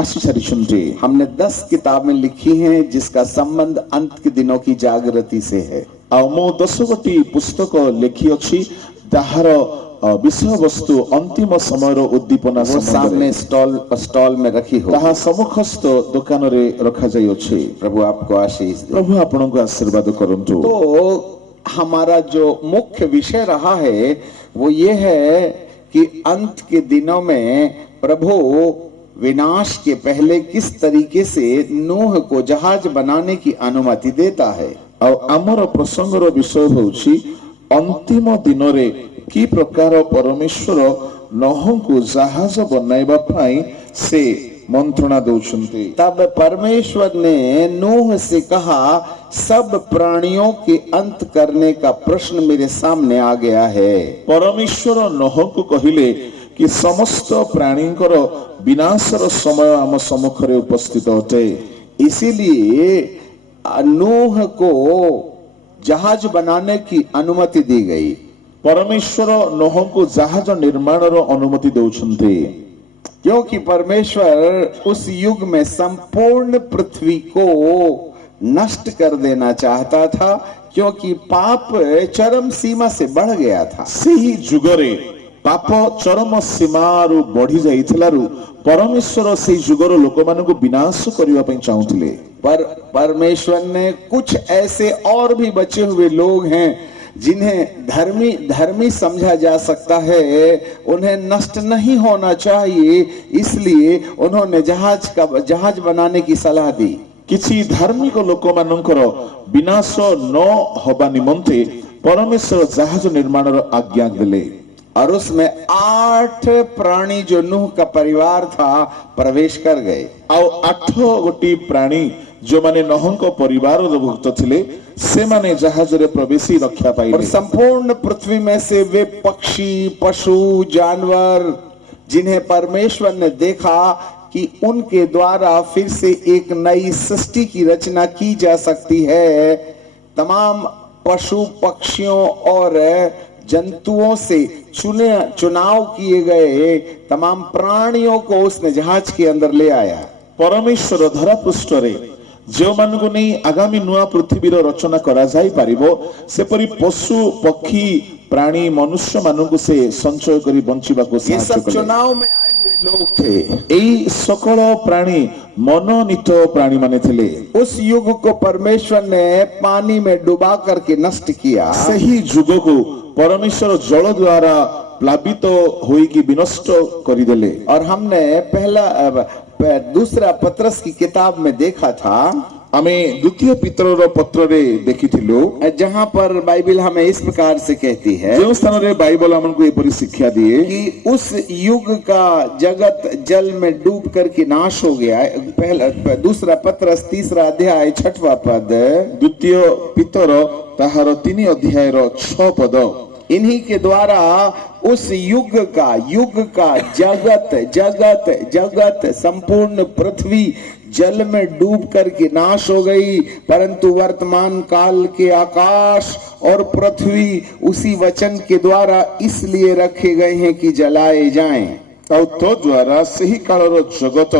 आसी सारिछन्ते। हमने 10 किताबें लिखी हैं जिसका संबंध अंत के दिनों की जागृति से है। आ मो 10 गोटी पुस्तक लेखी अछि ताहार विषय वस्तु अंतिम समय उद्दीपना वो सामने स्टॉल में रखी हो। ताहा सम्मुखस्थ दुकान रे रखा जाय अछि। प्रभु आपको आशीष दे। प्रभु आपनको आशीर्वाद करंतु। तो हमारा जो मुख्य विषय रहा है वो ये है कि अंत के दिनों में प्रभु विनाश के पहले किस तरीके से नूह को जहाज बनाने की अनुमति देता है। और आमर प्रसंगर विषय होछि अंतिम दिन रे की प्रकार परमेश्वर नोह को जहाज बनाइबा पई से मंत्रणा दउछन्ते। तब परमेश्वर ने नूह से कहा सब प्राणियों के अंत करने का प्रश्न मेरे सामने आ गया है। परमेश्वर नोह को कहिले कि समस्त प्राणींकर विनाशर समय आम सम्मुख रे उपस्थित होते। इसीलिए नूह को जहाज बनाने की अनुमति दी गई। परमेश्वर नोह को जहाज निर्माण अनुमति दउछन्ते क्योंकि परमेश्वर उस युग में संपूर्ण पृथ्वी को नष्ट कर देना चाहता था, क्योंकि पाप चरम सीमा से बढ़ गया था। सही जुगरे पाप चरम सीमारु बढ़ी जाइथिलारु परमेश्वर से जुगर लोक मानकु विनाश करिवा पई चाहुथिले। पर परमेश्वर ने कुछ ऐसे और भी बचे हुए लोग हैं जिन्हें धर्मी समझा जा सकता है, उन्हें नष्ट नहीं होना चाहिए, इसलिए उन्होंने जहाज बनाने की सलाह दी। किछि धार्मिक लोक मानकर विनाश न होबा निमंते परमेश्वर जहाज निर्माण आज्ञा देले। और उसमें 8 प्राणी जो नूह का परिवार था प्रवेश कर गए। और 8 गोटी प्राणी जो माने नोह को परिवार भुक्त थिले से माने जहाज रे प्रवेशी रक्षा पाइले। और संपूर्ण पृथ्वी में से वे पक्षी पशु जानवर जिन्हें परमेश्वर ने देखा कि उनके द्वारा फिर से एक नई सृष्टि की रचना की जा सकती है, तमाम पशु पक्षियों और जंतुओं से चुनाव किए गए तमाम प्राणियों को उसने जहाज के अंदर ले आया। परमेश्वर धरा पृष्ठ रे जो मानकु नहीं आगामी नुआ पृथ्वीर रचना करा जाई पारिबो सेपरि पशु पक्षी प्राणी मनुष्य मानकु से संचय करी बंचिबा को ये सब चुनाव में आए हुए लोग थे। एई सकल प्राणी मनोनीत प्राणी माने थिले। उस युग को परमेश्वर ने पानी में डुबा करके नष्ट किया। सही युग को परमेश्वर जल द्वारा प्लावित होई की विनष्ट करी देले। और हमने दूसरा पत्रस की किताब में देखा था, हमें द्वितीय पितरर पत्र रे देखिथिलु, जहां पर बाइबल हमें इस प्रकार से कहती है, जो स्थान रे बाइबल हमको ये परी शिक्षा दिए कि उस युग का जगत जल में डूब करके नाश हो गया। पहला दूसरा पत्रस 3 अध्याय 6वां पद, द्वितीय पितर ताहार 3 अध्याय 6 पद, इन्हीं के द्वारा उस युग का जगत संपूर्ण पृथ्वी जल में डूब करके नाश हो गई, परंतु वर्तमान काल के आकाश और पृथ्वी उसी वचन के द्वारा इसलिए रखे गए हैं कि जलाए जाएं। तो द्वारा सही कालर जगत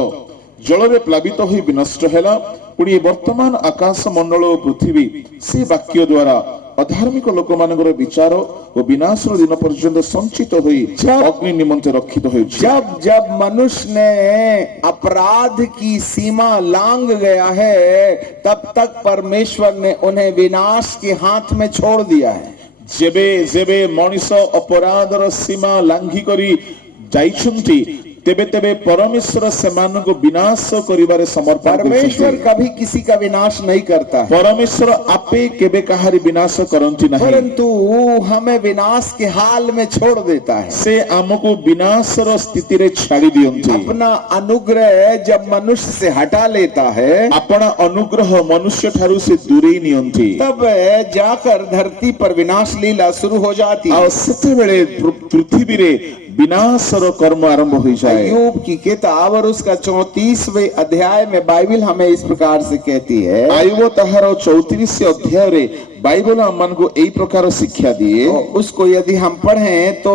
जल रे प्लावित होई विनष्ट हैला। पुणी वर्तमान आकाश मंडल और पृथ्वी से वाक्य द्वारा अधार्मिक लोक मानकर विचार और विनाश दिन पर्यंत संचित हुई अग्नि निमंत्रण रखित हो। जब मनुष्य ने अपराध की सीमा लांग गया है, तब तक परमेश्वर ने उन्हें विनाश के हाथ में छोड़ दिया है। जेबे जेबे मनुष्य अपराधर सीमा लांघी करी जाइछन्ति तेबे तेबे परमेश्वर सेमान को विनाश करिबारे समर्पण। परमेश्वर कभी किसी का विनाश नहीं करता है। परमेश्वर आपे केबे कहारी विनाश करंती नहीं, परंतु हमें विनाश के हाल में छोड़ देता है। से हमको विनाशर स्थिति रे छाड़ी दियंती। अपना अनुग्रह जब मनुष्य से हटा लेता है, अपना अनुग्रह मनुष्य ठारू से दूरी नियंती, तब जाकर धरती पर विनाश लीला शुरू हो जाती है। और सेते बेले पृथ्वी रे विनाशर कर्म आरंभ हो जाए। अय्यूब की किताब और उसका 34वें अध्याय में बाइबल हमें इस प्रकार से कहती है। अय्यूब तहार 34 अध्याय रे बाइबल हमन को यही प्रकार शिक्षा दिए। तो उसको यदि हम पढ़ें तो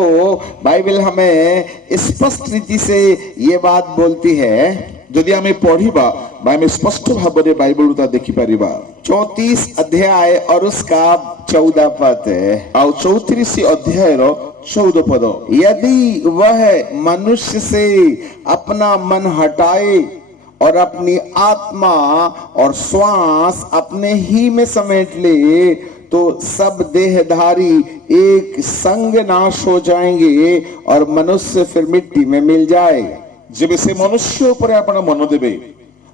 बाइबल हमें स्पष्ट रीति से ये बात बोलती है, ଯଦି ଆମେ ପଢିବା ବା ଆମେ ସ୍ପଷ୍ଟ ଭାବରେ ବାଇବଲ ତା ଦେଖିପାରିବା 34 अध्याय और उसका 14 पद है। ଆଉ 34 ଅଧ୍ୟାୟର 14 ପଦ यदि वह मनुष्य से अपना मन हटाए और अपनी आत्मा और श्वास अपने ही में समेट ले तो सब देहधारी एक संग नाश हो जाएंगे और मनुष्य फिर मिट्टी में मिल जाए। ଯେବେ ସେ ମନୁଷ୍ୟ ଉପରେ ଆପଣ ମନ ଦେବେ,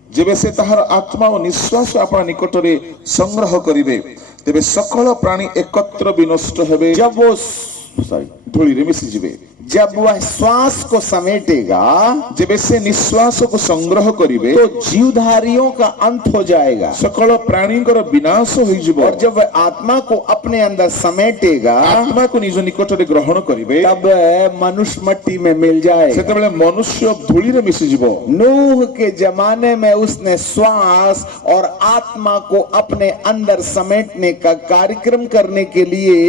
ଯେବେ ସେ ତାହାର ଆତ୍ମା ଓ ନିଶ୍ୱାସ ଆପଣ ନିକଟରେ ସଂଗ୍ରହ କରିବେ, ତେବେ ସକଳ ପ୍ରାଣୀ ଏକତ୍ର ବିନଷ୍ଟ ହେବେ, ଧୂଳିରେ ମିଶିଯିବେ। जब वह श्वास को समेटेगा ଯେବେ ସେ ନିଶ୍ୱାସକୁ ସଂଗ୍ରହ କରିବେ तो जीवधारियों का अंत हो जाएगा। ସକଳ ପ୍ରାଣୀଙ୍କର ବିନାଶ ହୋଇଯିବ। और जब वह आत्मा को अपने अंदर समेटेगा ଆତ୍ମାକୁ ନିଜ ନିକଟରେ ଗ୍ରହଣ କରିବେ, तब मनुष्य मट्टी में मिल जाएगा। ସେତେବେଳେ ମନୁଷ୍ୟ ଧୂଳିରେ ମିଶିଯିବ। नूह के जमाने में उसने श्वास और आत्मा को अपने अंदर समेटने का कार्यक्रम करने के लिए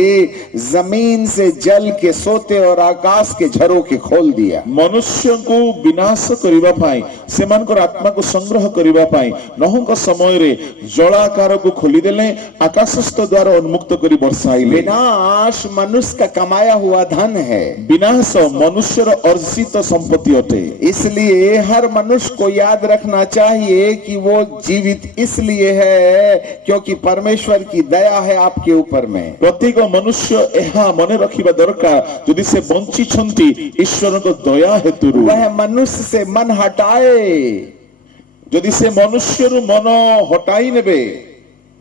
जमीन से जल के सोते और आकाश के झरोखे खोल दिया। ମନୁଷ୍ୟଙ୍କୁ ବିନାଶ କରିବା ପାଇଁ, ସେମାନଙ୍କର ଆତ୍ମାକୁ ସଂଗ୍ରହ କରିବା ପାଇଁ ନୋହଙ୍କ ସମୟରେ ଜଳାକାରକୁ ଖୋଲିଦେଲେ, ଆକାଶସ୍ଥ ଦ୍ୱାର ଉନ୍ମୁକ୍ତ କରି ବର୍ଷାଇଲେ। विनाश मनुष्य का कमाया हुआ धन है, ବିନାଶ ମନୁଷ୍ୟର ଅର୍ଜିତ ସମ୍ପତ୍ତି ଅଟେ। इसलिए हर मनुष्य को याद रखना चाहिए कि वो जीवित इसलिए है क्योंकि परमेश्वर की दया है आपके ऊपर में। ପ୍ରତ୍ୟେକ ମନୁଷ୍ୟ ଏହା ମନେ ରଖିବା ଦରକାର, ଯଦି ସେ ବଞ୍ଚିଛନ୍ତି ଈଶ୍ୱରଙ୍କ ଦୟା ହେତୁରୁ। वह ମନୁଷ୍ୟ से मन हटाए, ଯଦି ସେ ମନୁଷ୍ୟରୁ ମନ ହଟାଇ ନେବେ,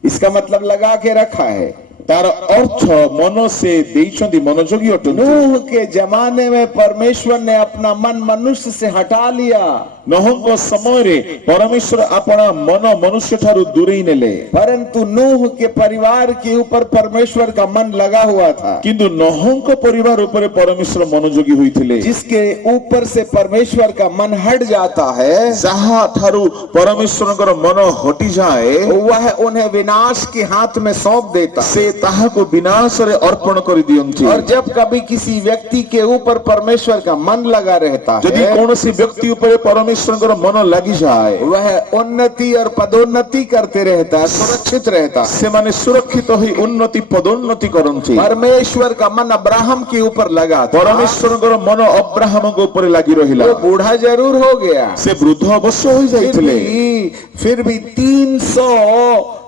इसका मतलब लगा के रखा है। ତାର ଅର୍ଥ ମନ ସେ ଦେଇଛନ୍ତି, ମନୋଯୋଗୀ ଅଟନ୍ତି। नूह के जमाने में परमेश्वर ने अपना मन मनुष्य से हटा लिया, ନୋହଙ୍କ ସମୟରେ ପରମେଶ୍ୱର ଆପଣା ମନ ମନୁଷ୍ୟ ଠାରୁ ଦୂରେଇ ନେଲେ, परंतु नूह के परिवार के ऊपर परमेश्वर का मन लगा हुआ था। କିନ୍ତୁ ନୋହଙ୍କ ପରିବାର ଉପରେ ପରମେଶ୍ୱର ମନୋଯୋଗୀ ହୋଇଥିଲେ। जिसके ऊपर से परमेश्वर का मन हट जाता है ଯାହା ଠାରୁ ପରମେଶ୍ୱରଙ୍କର ମନ ହଟିଯାଏ, वह उन्हें विनाश के हाथ में सौंप देता। ସେ ତାହାକୁ ବିନାଶରେ ଅର୍ପଣ କରିଦିଅନ୍ତି। और जब कभी किसी व्यक्ति के ऊपर परमेश्वर का मन लगा रहता ଯଦି है, କୌଣସି ବ୍ୟକ୍ତି ଉପରେ ପରମେଶ୍ୱରଙ୍କର ମନ ଲାଗିଯାଏ, वह उन्नति और पदोन्नति करते रहता है, सुरक्षित रहता है। ସେମାନେ ସୁରକ୍ଷିତ ହୋଇ ଉନ୍ନତି ପଦୋନ୍ନତି କରନ୍ତି। परमेश्वर का मन अब्राहम के ऊपर लगा था। ପରମେଶ୍ୱରଙ୍କର ମନ ଅବ୍ରାହମଙ୍କ ଉପରେ ଲାଗି ରହିଲା। वो बूढ़ा जरूर हो गया, ସେ ବୃଦ୍ଧ ଅବଶ୍ୟ ହୋଇଯାଇଥିଲେ, फिर भी 300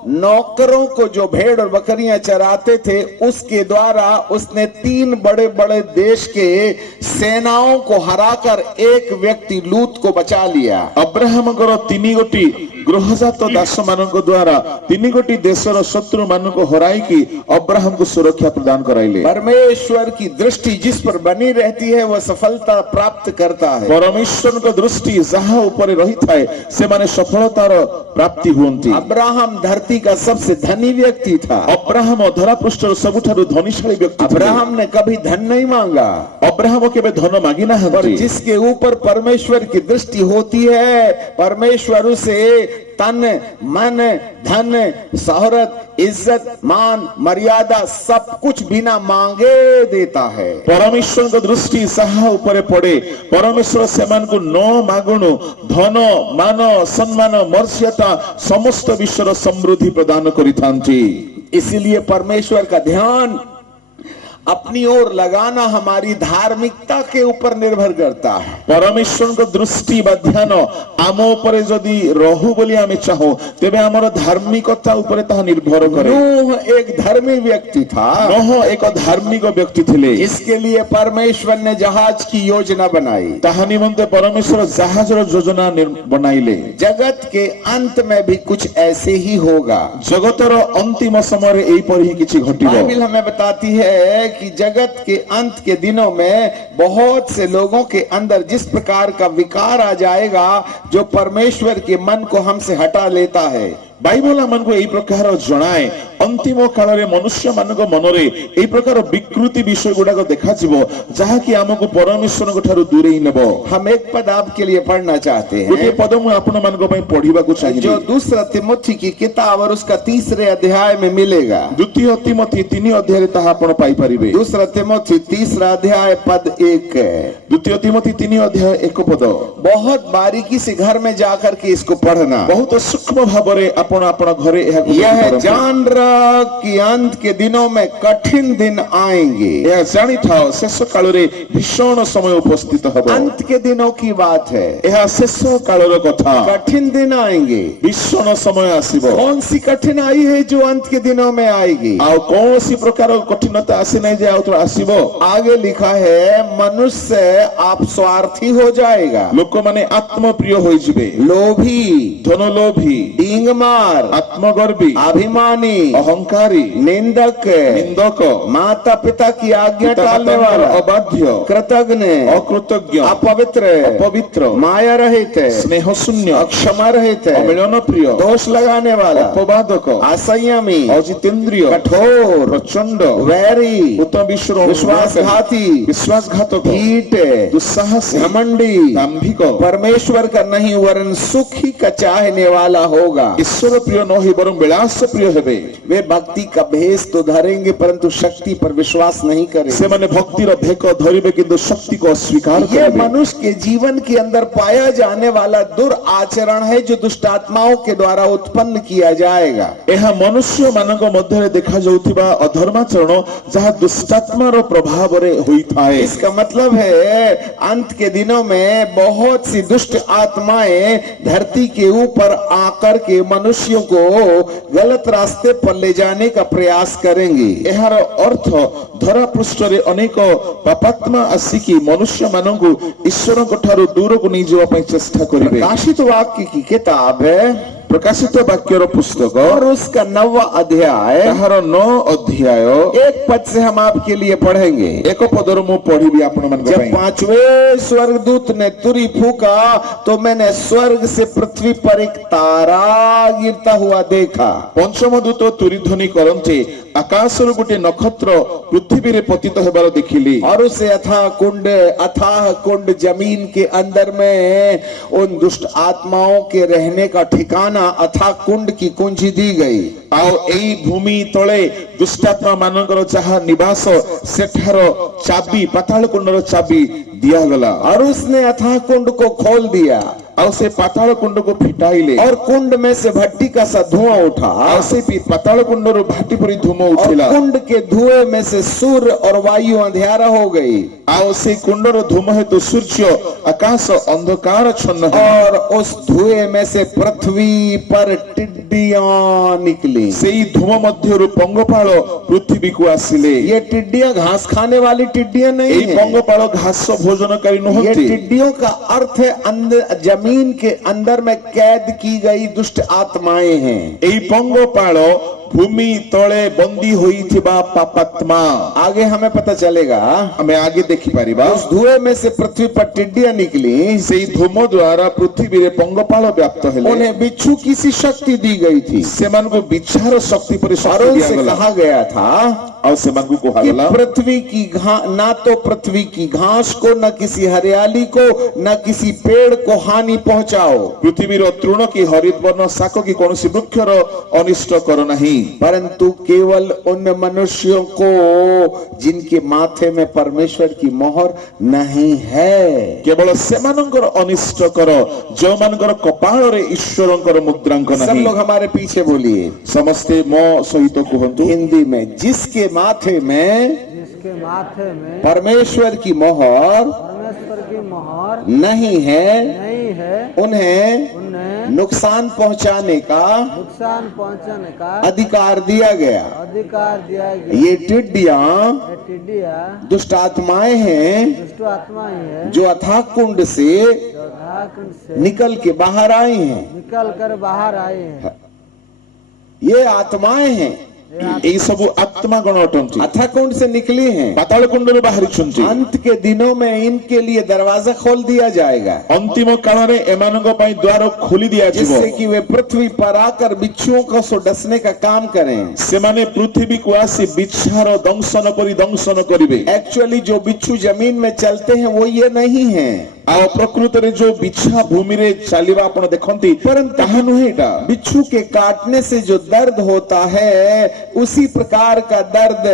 नौकरों को जो भेड़ और बकरियां चराते थे उसके द्वारा उसने 3 बड़े बड़े देश के सेनाओं को हराकर एक व्यक्ति लूत को बचा लिया। ଅବ୍ରାହମଙ୍କର 3 ଗୋଟି ଗୃହଜାତ ଦାସ ମାନଙ୍କ ଦ୍ୱାରା 3 ଗୋଟି ଦେଶର ଶତ୍ରୁ ମାନଙ୍କୁ ହରାଇକି ଅବ୍ରାହମକୁ ସୁରକ୍ଷା ପ୍ରଦାନ କରାଇଲେ। परमेश्वर की दृष्टि जिस पर बनी रहती है वह सफलता प्राप्त करता है। ପରମେଶ୍ୱରଙ୍କ ଦୃଷ୍ଟି ଯାହା ଉପରେ ରହିଥାଏ, ସେମାନେ ସଫଳତାର ପ୍ରାପ୍ତି ହୁଅନ୍ତି। अब्राहम धरती का सबसे धनी व्यक्ति था। ଅବ୍ରାହମ ଧରାପୃଷ୍ଠର ସବୁଠାରୁ ଧନୀଶାଳୀ ବ୍ୟକ୍ତି ଥିଲେ। अब्राहम ने कभी धन नहीं मांगा, ଅବ୍ରାହମ କେବେ ଧନ ମାଗି पर ନାହାନ୍ତି। जिसके ऊपर परमेश्वर की दृष्टि होती है परमेश्वर उसे तन मन धन शोहरत इज्जत मान मर्यादा सब कुछ बिना मांगे देता है। ପରମେଶ୍ୱରଙ୍କ ଦୃଷ୍ଟି ଯାହା ଉପରେ ପଡେ, ପରମେଶ୍ୱର ସେମାନଙ୍କୁ ନ ମାଗୁଣୁ ଧନ ମାନ ସମ୍ମାନ ମର୍ଯ୍ୟାଦା ସମସ୍ତ ବିଶ୍ୱର ସମୃଦ୍ଧି ପ୍ରଦାନ କରିଥାନ୍ତି। इसीलिए परमेश्वर का ध्यान अपनी ओर लगाना हमारी धार्मिकता के ऊपर निर्भर करता है। ପରମେଶ୍ୱରଙ୍କ ଦୃଷ୍ଟି ବା ଧ୍ୟାନ ଆମ ଉପରେ ଯଦି ରହୁ ବୋଲି ଆମେ ଚାହୁଁ, ତେବେ ଆମର ଧାର୍ମିକତା ଉପରେ ତାହା ନିର୍ଭର କରେ। नूह एक धर्मी व्यक्ति था, ନୋହ ଏକ ଧାର୍ମିକ ବ୍ୟକ୍ତି ଥିଲେ। इसके लिए परमेश्वर ने जहाज की योजना बनाई। ତାହା ନିମନ୍ତେ ପରମେଶ୍ୱର ଜାହାଜର ଯୋଜନା ବନାଇଲେ। जगत के अंत में भी कुछ ऐसे ही होगा। ଜଗତର ଅନ୍ତିମ ସମୟରେ ଏହିପରି ହିଁ କିଛି ଘଟିବ। बाइबल हमें बताती है कि जगत के अंत के दिनों में बहुत से लोगों के अंदर जिस प्रकार का विकार आ जाएगा जो परमेश्वर के मन को हमसे हटा लेता है। ବାଇବଲ ଆମକୁ ଏହି ପ୍ରକାର ଜଣାଏ, अंतिम काल रे मनुष्य मानक मनरे एई प्रकार विकृति विषय गुडाक देखाजिवो जाहाकि आमको परमेश्वर ठारू दूरेई नेबो। हम एक पद आपके लिए पढ़ना चाहते गोटे हैं पद मु आपण मानक पई पढिबाकू जो चाहिए दूसरा तिमोथी की किताब और उसका तीसरे अध्याय में मिलेगा। द्वितीय तिमोथी 3 अध्याय रे ताहा आपण पाई परिबे। दूसरा तिमोथी तीसरा अध्याय पद 1 है। द्वितीय तिमोथी 3 अध्याय 1 पद बहुत बारीकी से घर में जाकर के इसको पढ़ना। बहुत सूक्ष्म भावरे आपण आपण घरे एहा यह जान रख कि अंत के दिनों में कठिन दिन आएंगे। यह जानी थाओ शेष काल रे भीषण समय उपस्थित हबो। अंत के दिनों की बात है, यह शेष कालर कथा कठिन दिन आएंगे। भीषण समय आसीबो। कौन सी कठिनाई है जो अंत के दिनों में आएगी? आ कौनसी प्रकार कठिनता आसी नहीं जे आउत आसीबो। आगे लिखा है मनुष्य आप स्वार्थी हो जाएगा, लोक माने आत्मप्रिय होई जिवे, लोभी, धनलोभी, डींगमार, आत्मगर्वी, अभिमानी, अहंकारी, निंदक, निंदक, माता पिता की आज्ञा पिता टालने माता वाला, अबाध्य, कृतज्ञ, अकृतज्ञ, अपवित्र, अपवित्र, माया रहित, स्नेह शून्य, अक्षमा रहित, अमिलन प्रिय, दोष लगाने वाला, अपवादक, असंयमी, अजितेंद्रिय, कठोर, प्रचंड, वैरी, उत्तम विश्वासघाती, विश्वासघातक, ढीठ, दुस्साहसी, घमंडी, दांभिक, परमेश्वर का नहीं वरन सुख ही का चाहने वाला होगा। ईश्वर प्रिय न होई बरं विलास प्रिय हेबे। वे भक्ति का भेष तो धरेंगे परंतु शक्ति पर विश्वास नहीं करेंगे। से माने भक्तिर भेक धरिबे किंतु शक्ति को अस्वीकार ये करिबे। मनुष्य के जीवन के अंदर पाया जाने वाला दुराचरण है जो दुष्ट आत्माओं के द्वारा उत्पन्न किया जाएगा। एहा मनुष्य मानक मध्य देखा जाउथिबा अधर्माचरण जहा दुष्टात्मार प्रभाव रे होइथाए। इसका मतलब है अंत के दिनों में बहुत सी दुष्ट आत्माएं धरती के ऊपर आकर के मनुष्यों को गलत रास्ते पर ले जाने का प्रयास करेंगी। एहार अर्थ धरा पृष्ठ रे अनेक पापात्मा आसिकी मनुष्य मानकु ईश्वर ठारू दूर को नहीं जावा पई चेष्टा करिबे। प्रकाशित वाक्य की किताब है प्रकाशित वाक्यर पुस्तक और उसका 9वां अध्याय ताहार 9 अध्याय एक पद से हम आपके लिए पढ़ेंगे। एक पदर मु पढ़िबी आपण मन जब पांचवें स्वर्गदूत ने तुरी फूका तो मैंने स्वर्ग से पृथ्वी पर एक तारा गिरता हुआ देखा। पंचम दूत तुरी ध्वनि करन्ते आकाश रो गुटे नक्षत्र पृथ्वी रे पतित हेबार देखिली और उसे अथाह कुंड जमीन के अंदर में उन दुष्ट आत्माओं के रहने का ठिकाना अथाह कुंड की कुंजी दी गई। आओ एई भूमि तळे दुष्टात्मा मानकर जहा निवास सेठार चाबी पाताल कुंडर चाबी दिया गला और उसने अथाह कुंड को खोल दिया और से पाताल कुंड को फिटाइले और कुंड में से भट्टी का सा धुआं उठा और से पाताल कुंड रो भाटी परी धुमो और उठिला कुंड के धुएं में से सूर्य और वायु अंधेरा हो गई और से कुंड रो धुम हेतु सूर्य आकाश अंधकार छन्न और उस धुएं में से पृथ्वी पर टिड्डियां निकली। सेई धुम मध्यरु पंगपाल पृथ्वी को आसिले। ये टिड्डियां घास खाने वाली टिड्डियां नहीं एई है। पंगपाल घास भोजनकारी ये नहंती। टिड्डियों का अर्थ है अंदर जमीन के अंदर में कैद की गई दुष्ट आत्माएं हैं। एई पंगपाल भूमि तले बंदी होइथिबा पापात्मा। आगे हमें पता चलेगा हमें आगे देखि परिबा उस धुएं में से पृथ्वी पर टिड्डियां निकली। सेई धूम द्वारा पृथ्वी रे पंगपाल व्याप्त हेले। उन्हें बिच्छू की सी शक्ति दी गई थी। सेमान को विचार शक्ति पर और शक्ति दिया उनसे गला कहा गया था और सेमान को कहा कि गला पृथ्वी की ना तो पृथ्वी की घास को न किसी हरियाली को न किसी पेड़ को हानि पहुंचाओ। पृथ्वी रो तृण की हरित वर्ण शाक की कौनसी वृक्ष रो अनिष्ट कर नहीं परंतु केवल उन मनुष्यों को जिनके माथे में परमेश्वर की मोहर नहीं है। केवल सेमानंकर अनिष्ट कर जो मानकर कपाल रे ईश्वरंकर मुद्रांकन सब नहीं। लोग हमारे पीछे बोलिए समस्ते मो सहित कहंतु हिंदी में जिसके माथे में परमेश्वर की मोहर नहीं है उन्हें नुकसान पहुंचाने का अधिकार दिया गया। ये टिड्डियां दुष्ट आत्माएं हैं जो अथाह कुंड से निकल के बाहर आई हैं। निकल कर बाहर आए हैं। ये आत्माएं हैं এই ସବୁ ଆତ୍ମା ଗଣ ଅଟନ୍ତି अथा कुंड से निकली हैं। ପାତାଳ କୁଣ୍ଡରୁ ବାହାରିଛନ୍ତି अंत के दिनों में इनके लिए दरवाजा खोल दिया जाएगा, ଅନ୍ତିମ କାଳରେ ଏମାନଙ୍କ ପାଇଁ ଦ୍ୱାର ଖୋଲି ଦିଆଯିବ जिससे कि वे पृथ्वी पर आकर बिच्छुओं को सो डसने का काम करें। ସେମାନେ ପୃଥିବୀକୁ ଆସି ବିଛାର ଦଂଶନ କରି ଦଂଶନ କରିବେ एक्चुअली जो बिच्छू जमीन में चलते हैं वो ये नहीं है, ଆଉ ପ୍ରକୃତରେ ଯୋଉ ବିଛା ଭୂମିରେ ଚାଲିବା ଆପଣ ଦେଖନ୍ତି परंतु ତାହା ନୁହେଁ ଏଇଟା बिच्छू के काटने से जो दर्द होता है उसी प्रकार का दर्द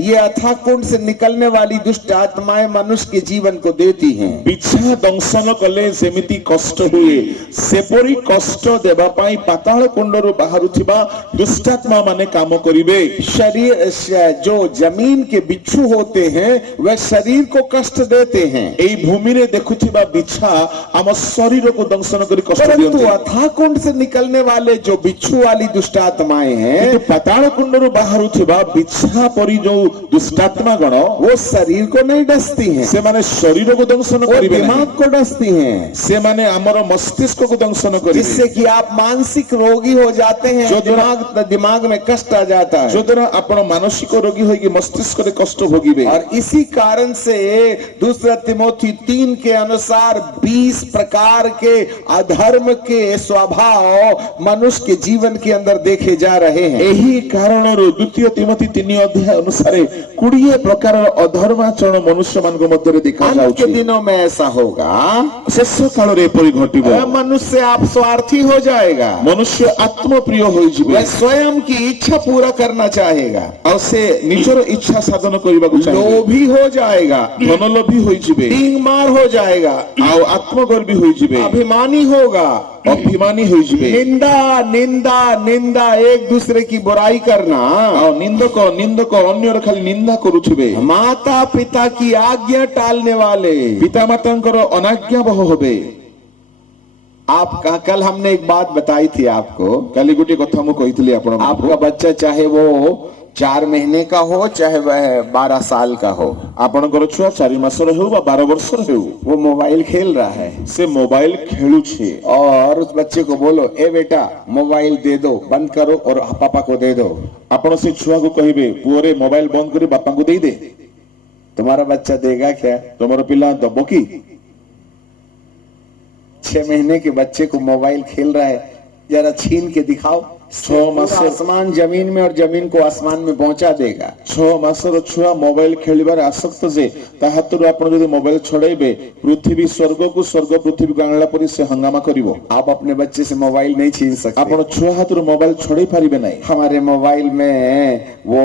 ये अथाह कुंड से निकलने वाली दुष्ट आत्माएं मनुष्य के जीवन को देती हैं। ବିଛା ଦଂଶନ କଲେ ଯେମିତି କଷ୍ଟ ହୁଏ ସେପରି କଷ୍ଟ ଦେବା ପାଇଁ ପାତାଳ କୁଣ୍ଡରୁ ବାହାରୁଥିବା ଦୁଷ୍ଟାତ୍ମା ମାନେ କାମ କରିବେ शरीर जो जमीन के बिच्छू होते हैं वह शरीर को कष्ट देते हैं, ଏଇ ଭୂମିରେ ଦେଖୁଥିବା ବିଛା ଆମ ଶରୀରକୁ ଦଂଶନ କରି କଷ୍ଟ परंतु ଦିଅନ୍ତି अथाह कुंड से निकलने वाले जो बिच्छू वाली दुष्ट आत्माएं हैं କିନ୍ତୁ ପାତାଳ କୁଣ୍ଡରୁ ବାହାରୁଥିବା ବିଛା ପରି ଯୋଉ ଦୁଷ୍ଟାତ୍ମା ଗଣ वो शरीर को नहीं डसती हैं, ସେମାନେ ଶରୀରକୁ ଦଂଶନ वो କରିବେ ନାହିଁ दिमाग को डसती हैं, ସେମାନେ ଆମର ମସ୍ତିଷ୍କକୁ ଦଂଶନ କରିବେ जिससे कि आप मानसिक रोगी हो जाते हैं, जो दिमाग में कष्ट आ जाता है। ଯଦ୍ୱାରା ଆପଣ ମାନସିକ ରୋଗୀ ହୋଇକି ମସ୍ତିଷ୍କରେ କଷ୍ଟ ଭୋଗିବେ और इसी कारण से दूसरा तिमोथी 3 के अनुसार 20 प्रकार के अधर्म के स्वभाव मनुष्य के जीवन के अंदर देखे जा रहे हैं। ଏହି କାରଣରୁ ଦ୍ୱିତୀୟ ତିମୋଥୀ 3 ଅଧ୍ୟାୟ ଅନୁସାରେ 20 ପ୍ରକାରର ଅଧର୍ମାଚରଣ ମନୁଷ୍ୟମାନଙ୍କ ମଧ୍ୟରେ अंत के ଦେଖାଯାଉଛି दिनों में ऐसा होगा, ଶେଷ କାଳରେ ଏପରି ଘଟିବ मनुष्य आप स्वार्थी हो जाएगा, ମନୁଷ୍ୟ ଆତ୍ମପ୍ରିୟ ହୋଇଯିବେ वह स्वयं की इच्छा पूरा करना चाहेगा, ଆଉ ସେ ନିଜର ଇଚ୍ଛା ସାଧନ କରିବାକୁ ଚାହିଁବେ लोभी हो जाएगा, ଧନଲୋଭୀ ହୋଇଯିବେ डींग मार हो जाएगा, ଆଉ ଆତ୍ମଗର୍ବୀ ହୋଇଯିବେ अभिमानी होगा, ଅଭିମାନୀ ହୋଇଯିବେ निंदा निंदा निंदा, एक दूसरे की बुराई करना, ଆଉ ନିନ୍ଦକ ନିନ୍ଦକ ଅନ୍ୟର ଖାଲି ନିନ୍ଦା କରୁଥିବେ माता पिता की आज्ञा टालने वाले। ପିତାମାତାଙ୍କର ଅନାଜ୍ଞାବହ ହେବେ आपका कल हमने एक बात बताई थी आपको, କାଲି ଗୋଟିଏ କଥା ମୁଁ କହିଥିଲି ଆପଣଙ୍କୁ आपका बच्चा चाहे वो 4 महीने का हो चाहे वह 12 साल का हो, ଆପଣଙ୍କର ଛୁଆ 4 ମାସର ହେଉ ବା 12 ବର୍ଷର ହେଉ वो मोबाइल खेल रहा है ସେ ମୋବାଇଲ ଖେଳୁଛି और उस बच्चे को बोलो ए बेटा मोबाइल दे दो, बंद करो और पापा को दे दो, ଆପଣ ସେ ଛୁଆକୁ କହିବେ ପୁଅରେ ମୋବାଇଲ ବନ୍ଦ କରି ବାପାଙ୍କୁ ଦେଇଦେ तुम्हारा बच्चा देगा क्या? ତମର ପିଲା ଦବ କି 6 महीने के बच्चे को मोबाइल खेल रहा है, जरा छीन के दिखाओ, 6 मास आसमान जमीन में और जमीन को आसमान में पहुंचा देगा। 6 ମାସର ଛୁଆ ମୋବାଇଲ ଖେଳିବାରେ ଆସକ୍ତ ଯେ ତା ହାତରୁ ଆପଣ ଯଦି ମୋବାଇଲ ଛଡାଇବେ ପୃଥିବୀ ସ୍ୱର୍ଗକୁ ସ୍ୱର୍ଗ ପୃଥିବୀକୁ ଆଣିଲା ପରି ସେ ହଙ୍ଗାମା କରିବ आप अपने बच्चे से मोबाइल नहीं छीन सकते। ଆପଣ ଛୁଆ ହାତରୁ ମୋବାଇଲ ଛଡେଇ ପାରିବେ ନାହିଁ हमारे मोबाइल में वो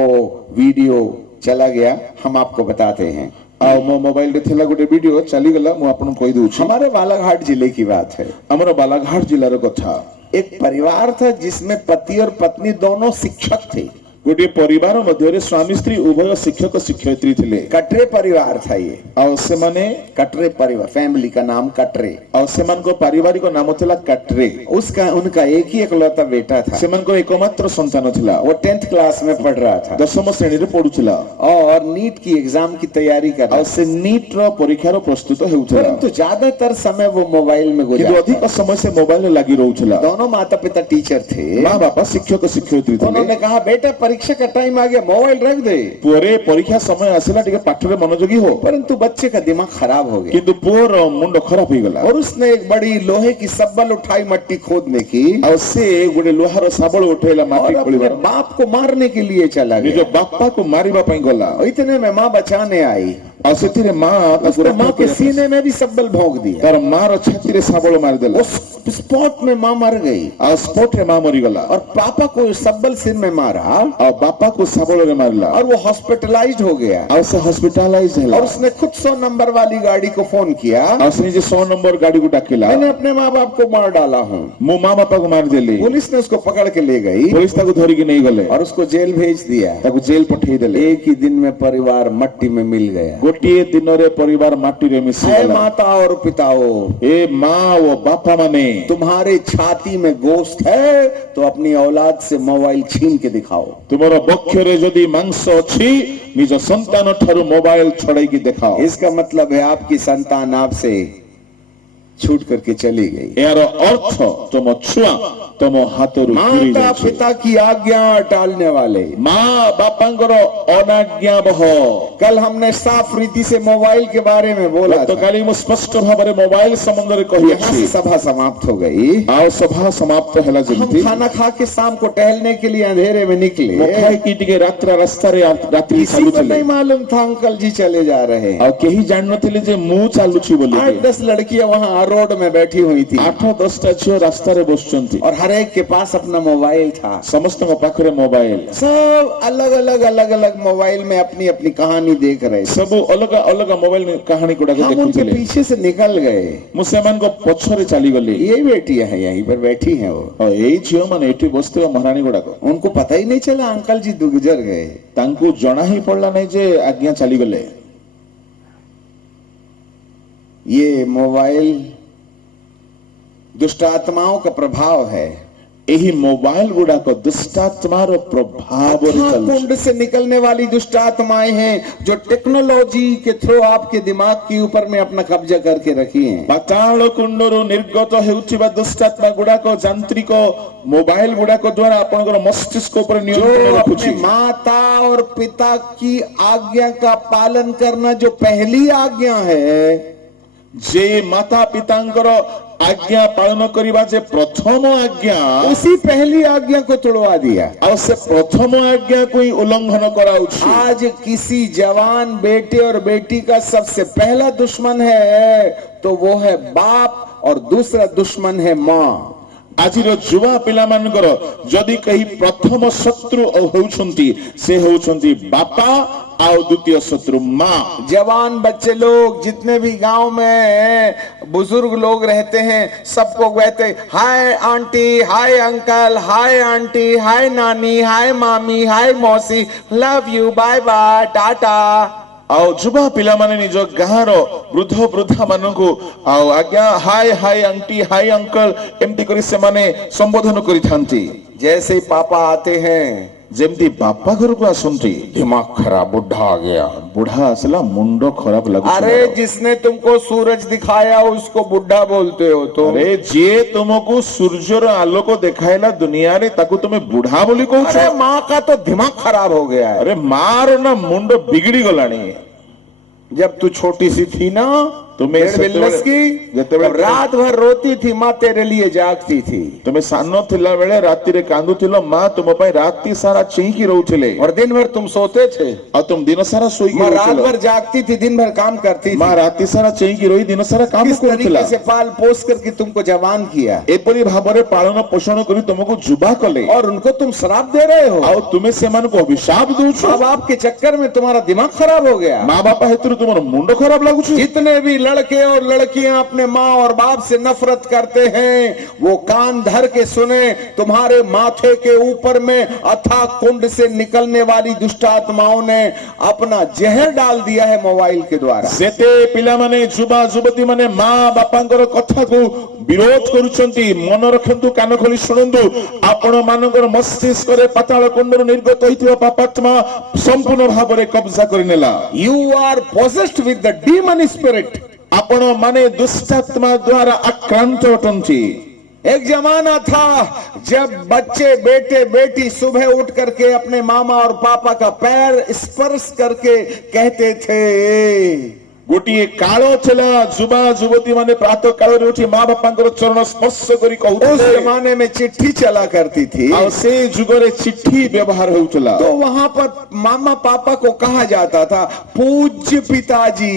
वीडियो चला गया, हम आपको बताते हैं। ଆଉ ମୋ ମୋବାଇଲରେ ଥିଲା ଗୋଟେ ଭିଡିଓ ଚାଲିଗଲା ମୁଁ ଆପଣଙ୍କୁ କହିଦଉଛି हमारे बालाघाट जिले की बात है। ଆମର ବାଲାଘାଟ ଜିଲ୍ଲାର କଥା एक परिवार था जिसमें पति और पत्नी दोनों शिक्षक थे, ଗୋଟିଏ ପରିବାର ମଧ୍ୟରେ ସ୍ୱାମୀ ସ୍ତ୍ରୀ ଉଭୟ ଶିକ୍ଷକ ଶିକ୍ଷୟିତ୍ରୀ ଥିଲେ कटरे परिवार था ये, ଆଉ ସେମାନେ कटरे परिवार, फैमिली का नाम कटरे। ଆଉ ସେମାନଙ୍କ ପାରିବାରିକ ନାମ ଥିଲା କାଟ୍ରେ उनका एक ही इकलौता बेटा था, ସେମାନଙ୍କର एकमात्र ସନ୍ତାନ ଥିଲା वो 10th क्लास में पढ़ रहा था 10ମ ଶ୍ରେଣୀରେ ପଢୁଥିଲା और नीट की एग्जाम की तैयारी कर रहा ଆଉ था, ସେ ନିଟ୍ ର ପରୀକ୍ଷାର ପ୍ରସ୍ତୁତ ହେଉଥିଲା परंतु ज्यादातर समय वो मोबाइल में କିନ୍ତୁ गुजारता। ଅଧିକ ସମୟ ସେ ମୋବାଇଲରେ ଲାଗି ରହୁଥିଲା दोनों माता पिता टीचर थे, ମା ବାପା ଶିକ୍ଷକ ଶିକ୍ଷୟିତ୍ରୀ ଥିଲେ उन्होंने कहा बेटा परीक्षा का टाइम आ गया, मोबाइल रख दे, ପୁଅରେ ପରୀକ୍ଷା ସମୟ ଆସିଲା ଟିକେ ପାଠରେ ମନୋଯୋଗୀ ହୋ परंतु बच्चे का दिमाग खराब हो गया କିନ୍ତୁ ପୁଅର ମୁଣ୍ଡ ଖରାପ ହେଇଗଲା और उसने एक बड़ी लोहे की सब्बल उठाई मट्टी खोदने की ଆଉ ସେ ଗୋଟେ ଲୁହାର ଶାବଳ ଉଠେଇଲା और ମାଟି अपने ଖୋଳିବାର बाप को मारने के लिए चला ନିଜ गया। ବାପାକୁ ମାରିବା ପାଇଁ ଗଲା और इतने में माँ बचाने आई, ଆଉ ସେଥିରେ ମା ତାକୁ उसने ରକ୍ଷା माँ के କରିବା ପାଇଁ सीने में भी सब्बल भोंक दिया, ତାର ମାର ଛାତିରେ ଶାବଳ ମାରିଦେଲା उस स्पॉट में माँ मर गई ଆଉ ସ୍ପଟରେ ମା ମରିଗଲା और पापा को सब्बल सिर में मारा ଆଉ ବାପାକୁ ଶାବଳରେ ମାରିଲା और वो हॉस्पिटलाइज्ड हो गया ଆଉ ସେ ହସ୍ପିଟାଲାଇଜ ହେଲା और उसने खुद 100 नंबर वाली गाड़ी को फोन किया, ଆଉ ସେ ନିଜେ 100 ନମ୍ବର ଗାଡିକୁ ଡାକିଲା मैंने अपने माँ बाप को मार डाला हूँ। ମୁଁ ମା ବାପାକୁ ମାରିଦେଲି पुलिस ने उसको पकड़ के ले गई ପୋଲିସ ତାକୁ ଧରିକି ନେଇଗଲେ और उसको जेल भेज दिया। ତାକୁ ଜେଲ ପଠେଇଦେଲେ एक ही दिन में परिवार मट्टी में मिल गया। ଗୋଟିଏ ଦିନରେ ପରିବାର ମାଟିରେ है ମିଶିଗଲା माता और पिताओं, ଏ ମା ଓ ବାପା ମାନେ तुम्हारे छाती में गोश्त है तो अपनी औलाद से मोबाइल छीन के दिखाओ। ତୁମର ବକ୍ଷରେ ଯଦି ମାଂସ ଅଛି ନିଜ ସନ୍ତାନ ଠାରୁ ମୋବାଇଲ ଛଡେଇକି ଦେଖାଅ इसका मतलब है आपकी संतान आपसे छूट करके चली गई। ଏହାର ଅର୍ଥ ତୁମ ଛୁଆ ତମ ହାତରୁ ଦୂରେଇ माता ଯାଉଛି। पिता की आज्ञा टालने वाले। ମା ବାପାଙ୍କର ଅନାଜ୍ଞାବହ। कल हमने साफ रीति से मोबाइल के बारे में बोला था। ଗତକାଲି ମୁଁ ସ୍ପଷ୍ଟ ଭାବରେ ମୋବାଇଲ ସମ୍ବନ୍ଧରେ यहाँ କହିଅଛି। से सभा समाप्त हो गई। ଆଉ ସଭା ସମାପ୍ତ ହେଲା हम ଯେମିତି खाना खा के शाम को टहलने के लिए अंधेरे में निकले। ମୁଁ ଖାଇକି ଟିକେ ରାତ୍ର ରାସ୍ତାରେ ରାତ୍ରି किसी को ଚାଲୁଥିଲି। नहीं मालूम था अंकल जी चले जा रहे हैं। ଆଉ କେହି ଜାଣିନଥିଲେ ଯେ ମୁଁ ଚାଲୁଛି ବୋଲି। 8-10 लड़कियां वहां रोड में बैठी हुई थी 8-10ଟା ଝିଅ ରାସ୍ତାରେ ବସୁଛନ୍ତି। और हर एक के पास अपना मोबाइल था। ସମସ୍ତଙ୍କ ପାଖରେ ମୋବାଇଲ। सब अलग अलग मोबाइल में अपनी अपनी कहानी देख रहे थे। ସବୁ ଅଲଗା ଅଲଗା ମୋବାଇଲ କାହାଣୀ ଗୁଡାକ हम उनके ଦେଖୁଥିଲେ। पीछे से निकल गए। ମୁଁ ସେମାନଙ୍କ ପଛରେ ଚାଲିଗଲି। ये बेटियां हैं यहीं पर बैठी हैं वो। ଆଉ ଏଇ ଝିଅ ମାନେ ଏଠି ବସିଥିବା ମହାରାଣୀ ଗୁଡାକ उनको पता ही नहीं चला अंकल जी गुजर गए। ତାଙ୍କୁ ଜଣା ହିଁ ପଡିଲା ନାହିଁ ଯେ ଆଜ୍ଞା ଚାଲିଗଲେ। ये मोबाइल दुष्ट आत्माओं का प्रभाव है। ଏହି ମୋବାଇଲ ଗୁଡାକ ଦୁଷ୍ଟାତ୍ମାର ପ୍ରଭାବରେ ଚାଲୁଛି। कुंड से निकलने वाली दुष्ट आत्माएं हैं जो टेक्नोलॉजी के थ्रू आपके दिमाग के ऊपर में अपना कब्जा करके रखी हैं। ପାତାଳ କୁଣ୍ଡରୁ ନିର୍ଗତ ହେଉଥିବା ଦୁଷ୍ଟାତ୍ମା ଗୁଡାକ ଯାନ୍ତ୍ରିକ ମୋବାଇଲ ଗୁଡାକ ଦ୍ୱାରା ଆପଣଙ୍କର ମସ୍ତିଷ୍କ ଉପରେ ନିୟନ୍ତ୍ରଣ जो ରଖୁଛି। अपने माता और पिता की आज्ञा का पालन करना जो पहली आज्ञा है, ଯେ ମାତା ପିତାଙ୍କର ଆଜ୍ଞା ପାଳନ କରିବା ଯେ ପ୍ରଥମ ଆଜ୍ଞା, उसी पहली आज्ञा को तोड़वा दिया। ଆଉ ସେ ପ୍ରଥମ ଆଜ୍ଞାକୁ ହିଁ ଉଲ୍ଲଂଘନ କରାଉଛି। आज किसी जवान बेटे और बेटी का सबसे पहला दुश्मन है तो वो है बाप और दूसरा दुश्मन है माँ। ଆଜିର ଯୁବା ପିଲାମାନଙ୍କର ଯଦି କେହି ପ୍ରଥମ ଶତ୍ରୁ ହେଉଛନ୍ତି ସେ ହେଉଛନ୍ତି ବାପା ଆଉ ଦ୍ୱିତୀୟ ଶତ୍ରୁ ମା। जवान बच्चे लोग जितने भी गांव में बुजुर्ग लोग रहते हैं सबको कहते hi aunty, hi uncle, hi aunty, hi नानी, हाय मामी, हाय मौसी, love you, bye bye, tata. ଆଉ ଯୁବା ପିଲାମାନେ ନିଜ ଗାଁର ବୃଦ୍ଧ ବୃଦ୍ଧା ମାନଙ୍କୁ ଆଉ ଆଜ୍ଞା ହାय ହାय ଆଣ୍ଟି, ହାय ଅଙ୍କଲ ଏମିତି କରି ସେମାନେ ସମ୍ବୋଧନ କରିଥାନ୍ତି। जैसे ही पापा आते हैं ଯେମିତି ବାପା ଘରକୁ ଆସନ୍ତି दिमाग खराब, बुढ़ा आ गया। ବୁଢା ଆସିଲା ମୁଣ୍ଡ ଖରାପ ଲାଗୁଛି। अरे जिसने तुमको सूरज दिखाया उसको बुढ़ा बोलते हो तो। ଆରେ ଯିଏ ତୁମକୁ ସୂର୍ଯ୍ୟର ଆଲୋକ ଦେଖାଇଲା ଦୁନିଆରେ ତାକୁ ତୁମେ ବୁଢା ବୋଲି କହୁଛ। अरे माँ का तो दिमाग खराब हो गया है। ଆରେ ମାର ନା ମୁଣ୍ଡ ବିଗିଡି ଗଲାଣି। जब तू छोटी सी थी ना तुम्हें डेढ़ बिल्लस की, ଯେତେବେଳେ और रात भर रोती थी माँ तेरे लिए जागती थी। ତୁମେ ସାନ ଥିଲା ବେଳେ ରାତିରେ କାନ୍ଦୁଥିଲ, ମା ତୁମ ପାଇଁ ରାତି ସାରା ଚେଇଁକି ରହୁଥିଲେ। और दिन भर तुम सोते थे, ଆଉ ତୁମ ଦିନ ସାରା ଶୋଇକି माँ रात ରହୁଥିଲ। भर जागती थी, दिन भर काम करती ମା थी। ରାତି ସାରା ଚେଇଁକି ରହି ଦିନ ସାରା କାମ किस କରୁଥିଲା। तरीके से पाल पोस करके तुमको जवान किया ଏପରି ଭାବରେ ପାଳନ ପୋଷଣ କରି ତୁମକୁ ଯୁବା କଲେ और उनको तुम श्राप दे रहे हो। ଆଉ ତୁମେ ସେମାନଙ୍କୁ ଅଭିଶାପ ଦଉଛ। अब आपके चक्कर में तुम्हारा दिमाग खराब हो गया। ମା ବାପା ହେତୁରୁ ତୁମର ମୁଣ୍ଡ ଖରାପ ଲାଗୁଛି। जितने भी लड़के और लड़कियां अपने माँ और बाप से नफरत करते हैं वो कान धर के सुने, तुम्हारे माथे के ऊपर में अथाह कुंड से निकलने वाली दुष्ट आत्माओं ने अपना जहर डाल दिया है मोबाइल के द्वारा। ଯେତେ ପିଲାମାନେ ଯୁବା ଯୁବତୀ ମାନେ ମା ବାପାଙ୍କର କଥାକୁ ବିରୋଧ କରୁଛନ୍ତି, ମନ ରଖନ୍ତୁ, କାନ ଖୋଲି ଶୁଣନ୍ତୁ, ଆପଣ ମାନଙ୍କର ମସ୍ତିଷ୍କରେ ପାତାଳ କୁଣ୍ଡରୁ ନିର୍ଗତ ହୋଇଥିବା ପାପାତ୍ମା ସମ୍ପୂର୍ଣ୍ଣ ଭାବରେ କବ୍ଜା କରିନେଲା। You are possessed with the demon spirit. ଆପଣ ମାନେ ଦୁଷ୍ଟାତ୍ମା ଦ୍ୱାରା ଆକ୍ରାନ୍ତ ଅଟନ୍ତି। एक जमाना था जब बच्चे बेटे बेटी सुबह उठ करके अपने मामा और पापा का पैर स्पर्श करके कहते थे। ଗୋଟିଏ କାଳ ଥିଲା, ଯୁବା ଯୁବତୀ ମାନେ ପ୍ରାତଃ କାଳରେ ଉଠି ମା ବାପାଙ୍କର ଚରଣ ସ୍ପର୍ଶ କରି उस କହୁଥିଲେ। जमाने में चिट्ठी चला करती थी ଆଉ ସେ ଯୁଗରେ ଚିଠି ବ୍ୟବହାର ହେଉଥିଲା। तो वहां पर मामा पापा को कहा जाता था पूज्य पिताजी।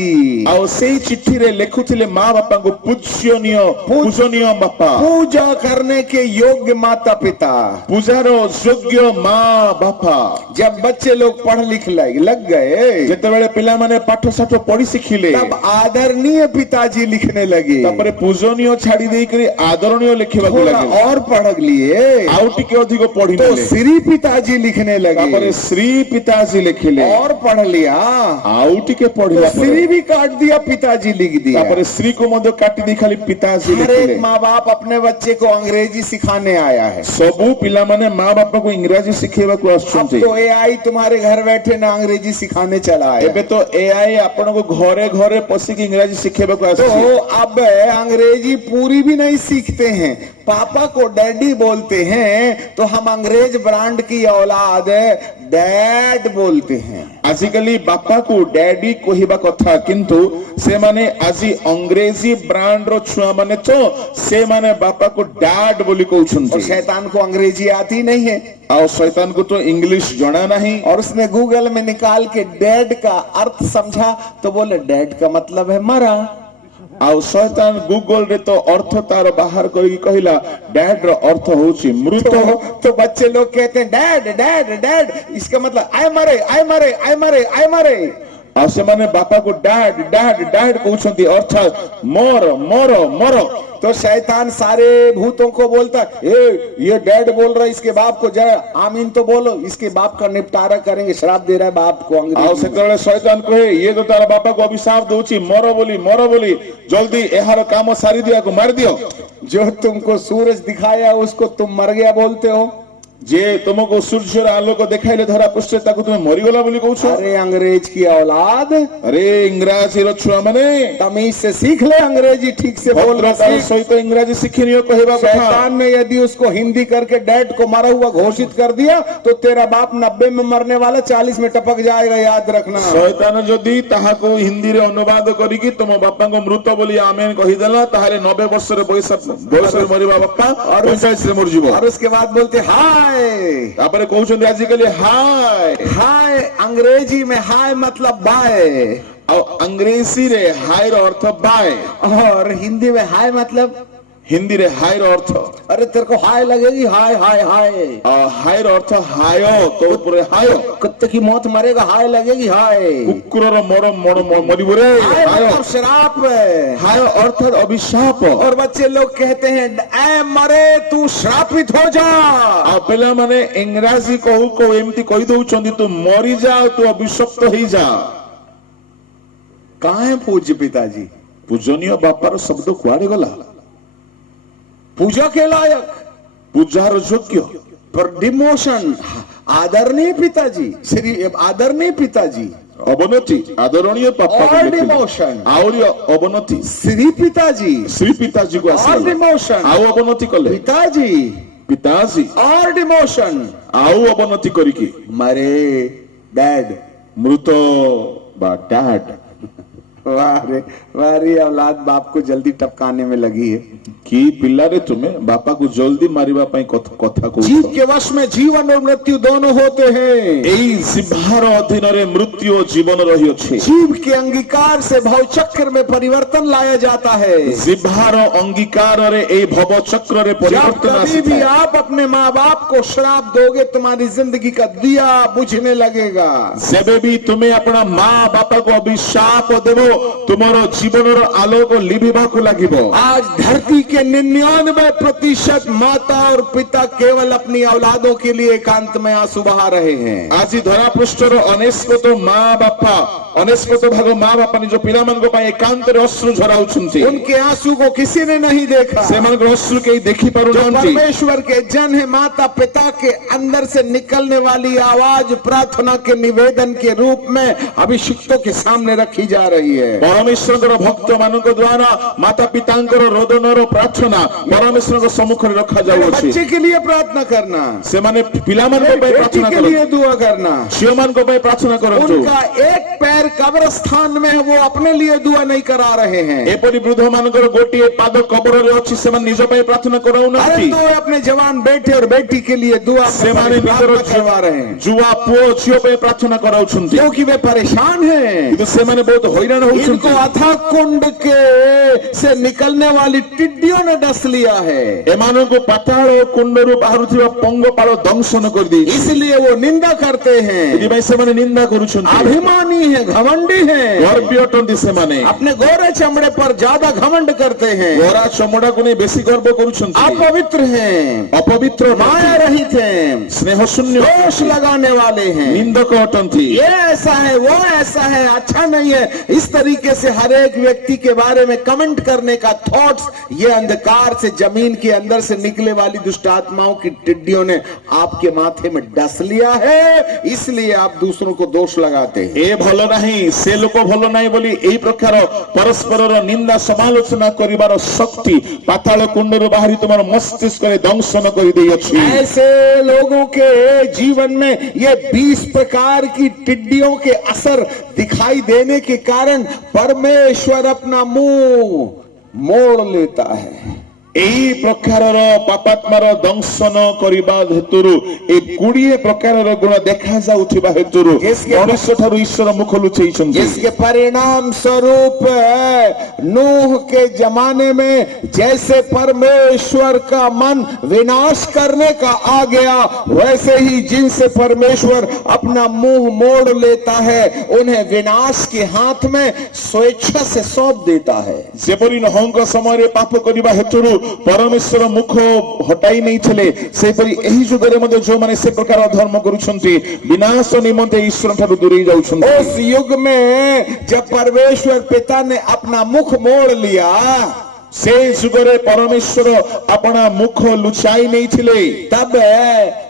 ଆଉ ସେଇ ଚିଠିରେ ଲେଖୁଥିଲେ ମା ବାପାଙ୍କୁ ପୂଜ୍ୟନୀୟ ପୂଜନୀୟ ବାପା, पूजा करने के योग्य माता पिता। ପୂଜାର ଯୋଗ୍ୟ ମା ବାପା। जब बच्चे लोग पढ़ लिख लग गए ଯେତେବେଳେ ପିଲାମାନେ ପାଠ ସାଠ ପଢି ଶିଖିଲେ तब आदरणीय पिताजी लिखने लगे। ତାପରେ ପୂଜନୀୟ ଛାଡି ଦେଇକରି ଆଦରଣୀୟ ଲେଖିବାକୁ थोड़ा ଲାଗିଲେ। और पढ़ लिए ଆଉ ଟିକେ ଅଧିକ तो ପଢିଲେ, श्री पिताजी लिखने ତାପରେ लगे। ଶ୍ରୀ ପିତାଜୀ ଲେଖିଲେ। और पढ़ लिया ଆଉ ଟିକେ तो ପଢିଲା ପରେ श्री भी काट दिया, पिताजी लिख दिया। ତାପରେ ଶ୍ରୀ କୁ ମଧ୍ୟ କାଟି ଦେଇ ଖାଲି ପିତାଜୀ हर ଲେଖିଲେ। एक माँ बाप अपने बच्चे को अंग्रेजी सिखाने आया है। ସବୁ ପିଲାମାନେ ମା ବାପାକୁ ଇଂରାଜୀ ଶିଖେଇବାକୁ अब ଆସୁଛନ୍ତି। तो एआई तुम्हारे घर बैठे ना अंग्रेजी सिखाने चला है। ଏବେ ତ ଏଆଇ ଆପଣଙ୍କୁ ଘରେ ଘରେ ପଶିକି ଇଂରାଜୀ ଶିଖେଇବାକୁ तो ଆସୁଛି। अब अंग्रेजी पूरी भी नहीं सीखते हैं, पापा को डैडी बोलते हैं तो हम अंग्रेज ब्रांड की औलाद डैड बोलते हैं। आजिकाली बापा को डैडी कहवा कथा किंतु से माने आजी अंग्रेजी ब्रांड रो छुआ माने तो से माने बापा को डैड बोली और कहउछंती। शैतान को अंग्रेजी आती नहीं है और शैतान को तो इंग्लिश जଣା नहीं। और उसने गूगल में निकाल के डैड का अर्थ समझा तो बोले डैड का मतलब है मरा। आउ शैतान गूगल रे तो अर्थ तार बाहर करी कहिला डैड रो अर्थ होची मृत। तो बच्चे लोग कहते हैं डैड डैड डैड, इसका मतलब आय मरे आय मरे आय मरे आय मरे। आ से माने बापा को डैड डैड डैड कहउछंती अर्थात मोर मोर मोर। तो शैतान सारे भूतों को बोलता ए ये डैड बोल रहा है, इसके बाप को जरा आमीन तो बोलो, इसके बाप का निपटारा करेंगे, श्राप दे रहा है बाप को आउ से अंग्रेजी में। करे शैतान कहे ये तो तारा बापा को अभिशाप दोची मोर बोली जल्दी एहार काम सारी दिया को मार दियो। जो तुमको सूरज दिखाया उसको तुम मर गया बोलते हो। जे तुमको सूर्य आलोक देखाइले धरा पृष्ठ ताको तुम मरिगला बोली कहउछ। अरे अंग्रेज की औलाद, अरे इंग्राजी रो छुआ माने तमीज से सीख ले, अंग्रेजी ठीक से बोल रहा भद्रतार है। सहित इंग्राजी सिखनियो कहवा कथा। शैतान ने यदि उसको हिंदी करके डैड को मरा हुआ घोषित कर दिया तो तेरा बाप 90 में मरने वाला 40 में टपक जाएगा, याद रखना। शैतान जदि ताहाको हिंदी रे अनुवाद करिकी तुम बापा को मृत बोली आमेन कहि देला ताहाले 90 वर्ष रे बयस रे मरिबा बापा और 45 रे मर जीवो। और उसके बाद बोलते हाय तापरे कहउछन आजिकली हाय हाय, अंग्रेजी में हाय मतलब बाय और अंग्रेजी रे हाय रो अर्थ बाय और हिंदी में हाय मतलब हिंदी रे हाय रो अर्थ। अरे तेरे को हाय लगेगी, हाय हाय हाय। हाय रो अर्थ हायो तो पूरे हायो कुत्ते की मौत मरेगा, हाय लगेगी हाय। कुकुर रो मोर मोर मरिबो रे हाय हायो। मतलब श्राप। हायो अर्थात अभिशाप। और बच्चे लोग कहते हैं ऐ मरे तू श्रापित हो जा। आ पेला माने इंग्राजी कहू को एमती कहि दउचंदी तू मरि जा तू अभिशप्त होई जा। कहाँ है पूज्य पिताजी? पूजनीय बापार शब्द कुआड़े गला? पूजा के लायक, पूजार योग्य पर डिमोशन, आदरणीय पिताजी, श्री आदरणीय पिताजी, अवनति आदरणीय पापा और डिमोशन, और अवनति श्री पिताजी, श्री पिताजी को और आसल डिमोशन, आउ अवनति कले पिताजी पिताजी और डिमोशन, आउ अवनति करिकी मरे डैड। मृत बा डैड। वारी औलाद बाप को जल्दी टपकाने में लगी है कि पिल्लारे तुम्हें बापा को जल्दी मारिबा पई कथा को जीव के वश में जीवन और मृत्यु दोनों होते हैं। एई जिभार अधीन रे मृत्यु और जीवन रही अछि। जीव के अंगीकार से भव चक्र में परिवर्तन लाया जाता है। जिभार अंगीकार रे ए भव चक्र रे जब परिवर्तन कभी भी आसी। आप अपने माँ बाप को श्राप दोगे तुम्हारी जिंदगी का दिया बुझने लगेगा। जेबे भी तुम्हें अपना माँ बापा को अभिशाप देवो तुम्हारो जीवन आलोक लिभिबा को लागिबो। आज धरती के 99% माता और पिता केवल अपनी औलादों के लिए एकांत में आंसू बहा रहे हैं। आज धरा पृष्ठर अनेस्पत माँ बापा अनेस्पत भाग माँ बापा निज पिला मन को एकांत रे अश्रु झराउछंती। उनके आंसू को किसी ने नहीं देखा। से मन अश्रु के देखि पारु जो नांती। परमेश्वर के जन है, माता पिता के अंदर से निकलने वाली आवाज प्रार्थना के निवेदन के रूप में अभिषिक्तों के सामने रखी जा रही है। परमेश्वर भक्त मानक द्वारा माता पितांकर रोदनर प्रार्थना परमेश्वर सम्मुख रे रखा जाउछि। बच्चे के लिए प्रार्थना करना, से माने पिला मन को बेटी प्रार्थना के करो। लिए दुआ करना। झियो मन को प्रार्थना करंतु। उनका एक पैर कब्रस्थान में है, वो अपने लिए दुआ नहीं करा रहे हैं। एपरि वृद्ध मानकर गोटिए पाद कबर रे अछि से मन निज पई प्रार्थना कराउ अरे नाथि। तो अपने जवान बेटे और बेटी के लिए दुआ से माने निजर करवा रहे हैं, जुवा पुओ झियो पई प्रार्थना कराउछंती। क्योंकि वे परेशान हैं। किंतु से माने बहुत हैरान इनको होउछंती। अथाह कुंड के से निकलने वाली टिड्डियों ने डस लिया है, एमानो को पाताल और कुंडरु बाहरुथिबा पंगपाल दंशन कर दी। इसलिए वो निंदा करते हैं। यदि भाई से माने निंदा करूछंती। अभिमानी है, घमंडी है, गर्वी अटंती से माने अपने गोरे चमड़े पर ज्यादा घमंड करते हैं, गोरा चमड़ा को नहीं बेसी गर्व करूछंती। अपवित्र हैं, अपवित्र माया रहित हैं, स्नेह शून्य दोष लगाने वाले हैं, निंदक अटंती। ये ऐसा है वो ऐसा है, अच्छा नहीं है, इस तरह तरीके से हर एक व्यक्ति के बारे में कमेंट करने का थॉट्स, ये अंधकार से जमीन के अंदर से निकले वाली दुष्ट आत्माओं की टिड्डियों ने आपके माथे में डस लिया है, इसलिए आप दूसरों को दोष लगाते हैं। ए भलो नहीं से लोक भलो नहीं बोली एई प्रकार परस्पर निंदा समालोचना करिवार शक्ति पाताल कुंडर बाहरी तुमार मस्तिष्क रे दंशन करि देई अछि। ऐसे लोगों के जीवन में ये 20 प्रकार की टिड्डियों के असर दिखाई देने के कारण परमेश्वर अपना मुंह मोड़ लेता है। एई प्रकारर पापात्मार दंशन करिबा हेतुरु ए 20 प्रकारर गुण देखा जाउथिबा हेतुरु मनुष्य ठारु ईश्वर मुख लुचैछन्ति। जिसके परिणाम स्वरूप नूह के जमाने में जैसे परमेश्वर का मन विनाश करने का आ गया, वैसे ही जिनसे परमेश्वर अपना मुंह मोड़ लेता है उन्हें विनाश के हाथ में स्वेच्छा से सौंप देता है। जेपरि नहंक समय पाप करिबा हेतुरु परमेश्वर मुख हटाई नहीं चले, सेपरि एही जुगरे मध्ये जो माने से प्रकार धर्म करूछन्ति विनाश निमंते ईश्वर ठारु दूरी जाउछन्ति। उस युग में जब परमेश्वर पिता ने अपना मुख मोड़ लिया, से जुगरे परमेश्वर अपना मुख लुचाई नहीं थिले, तब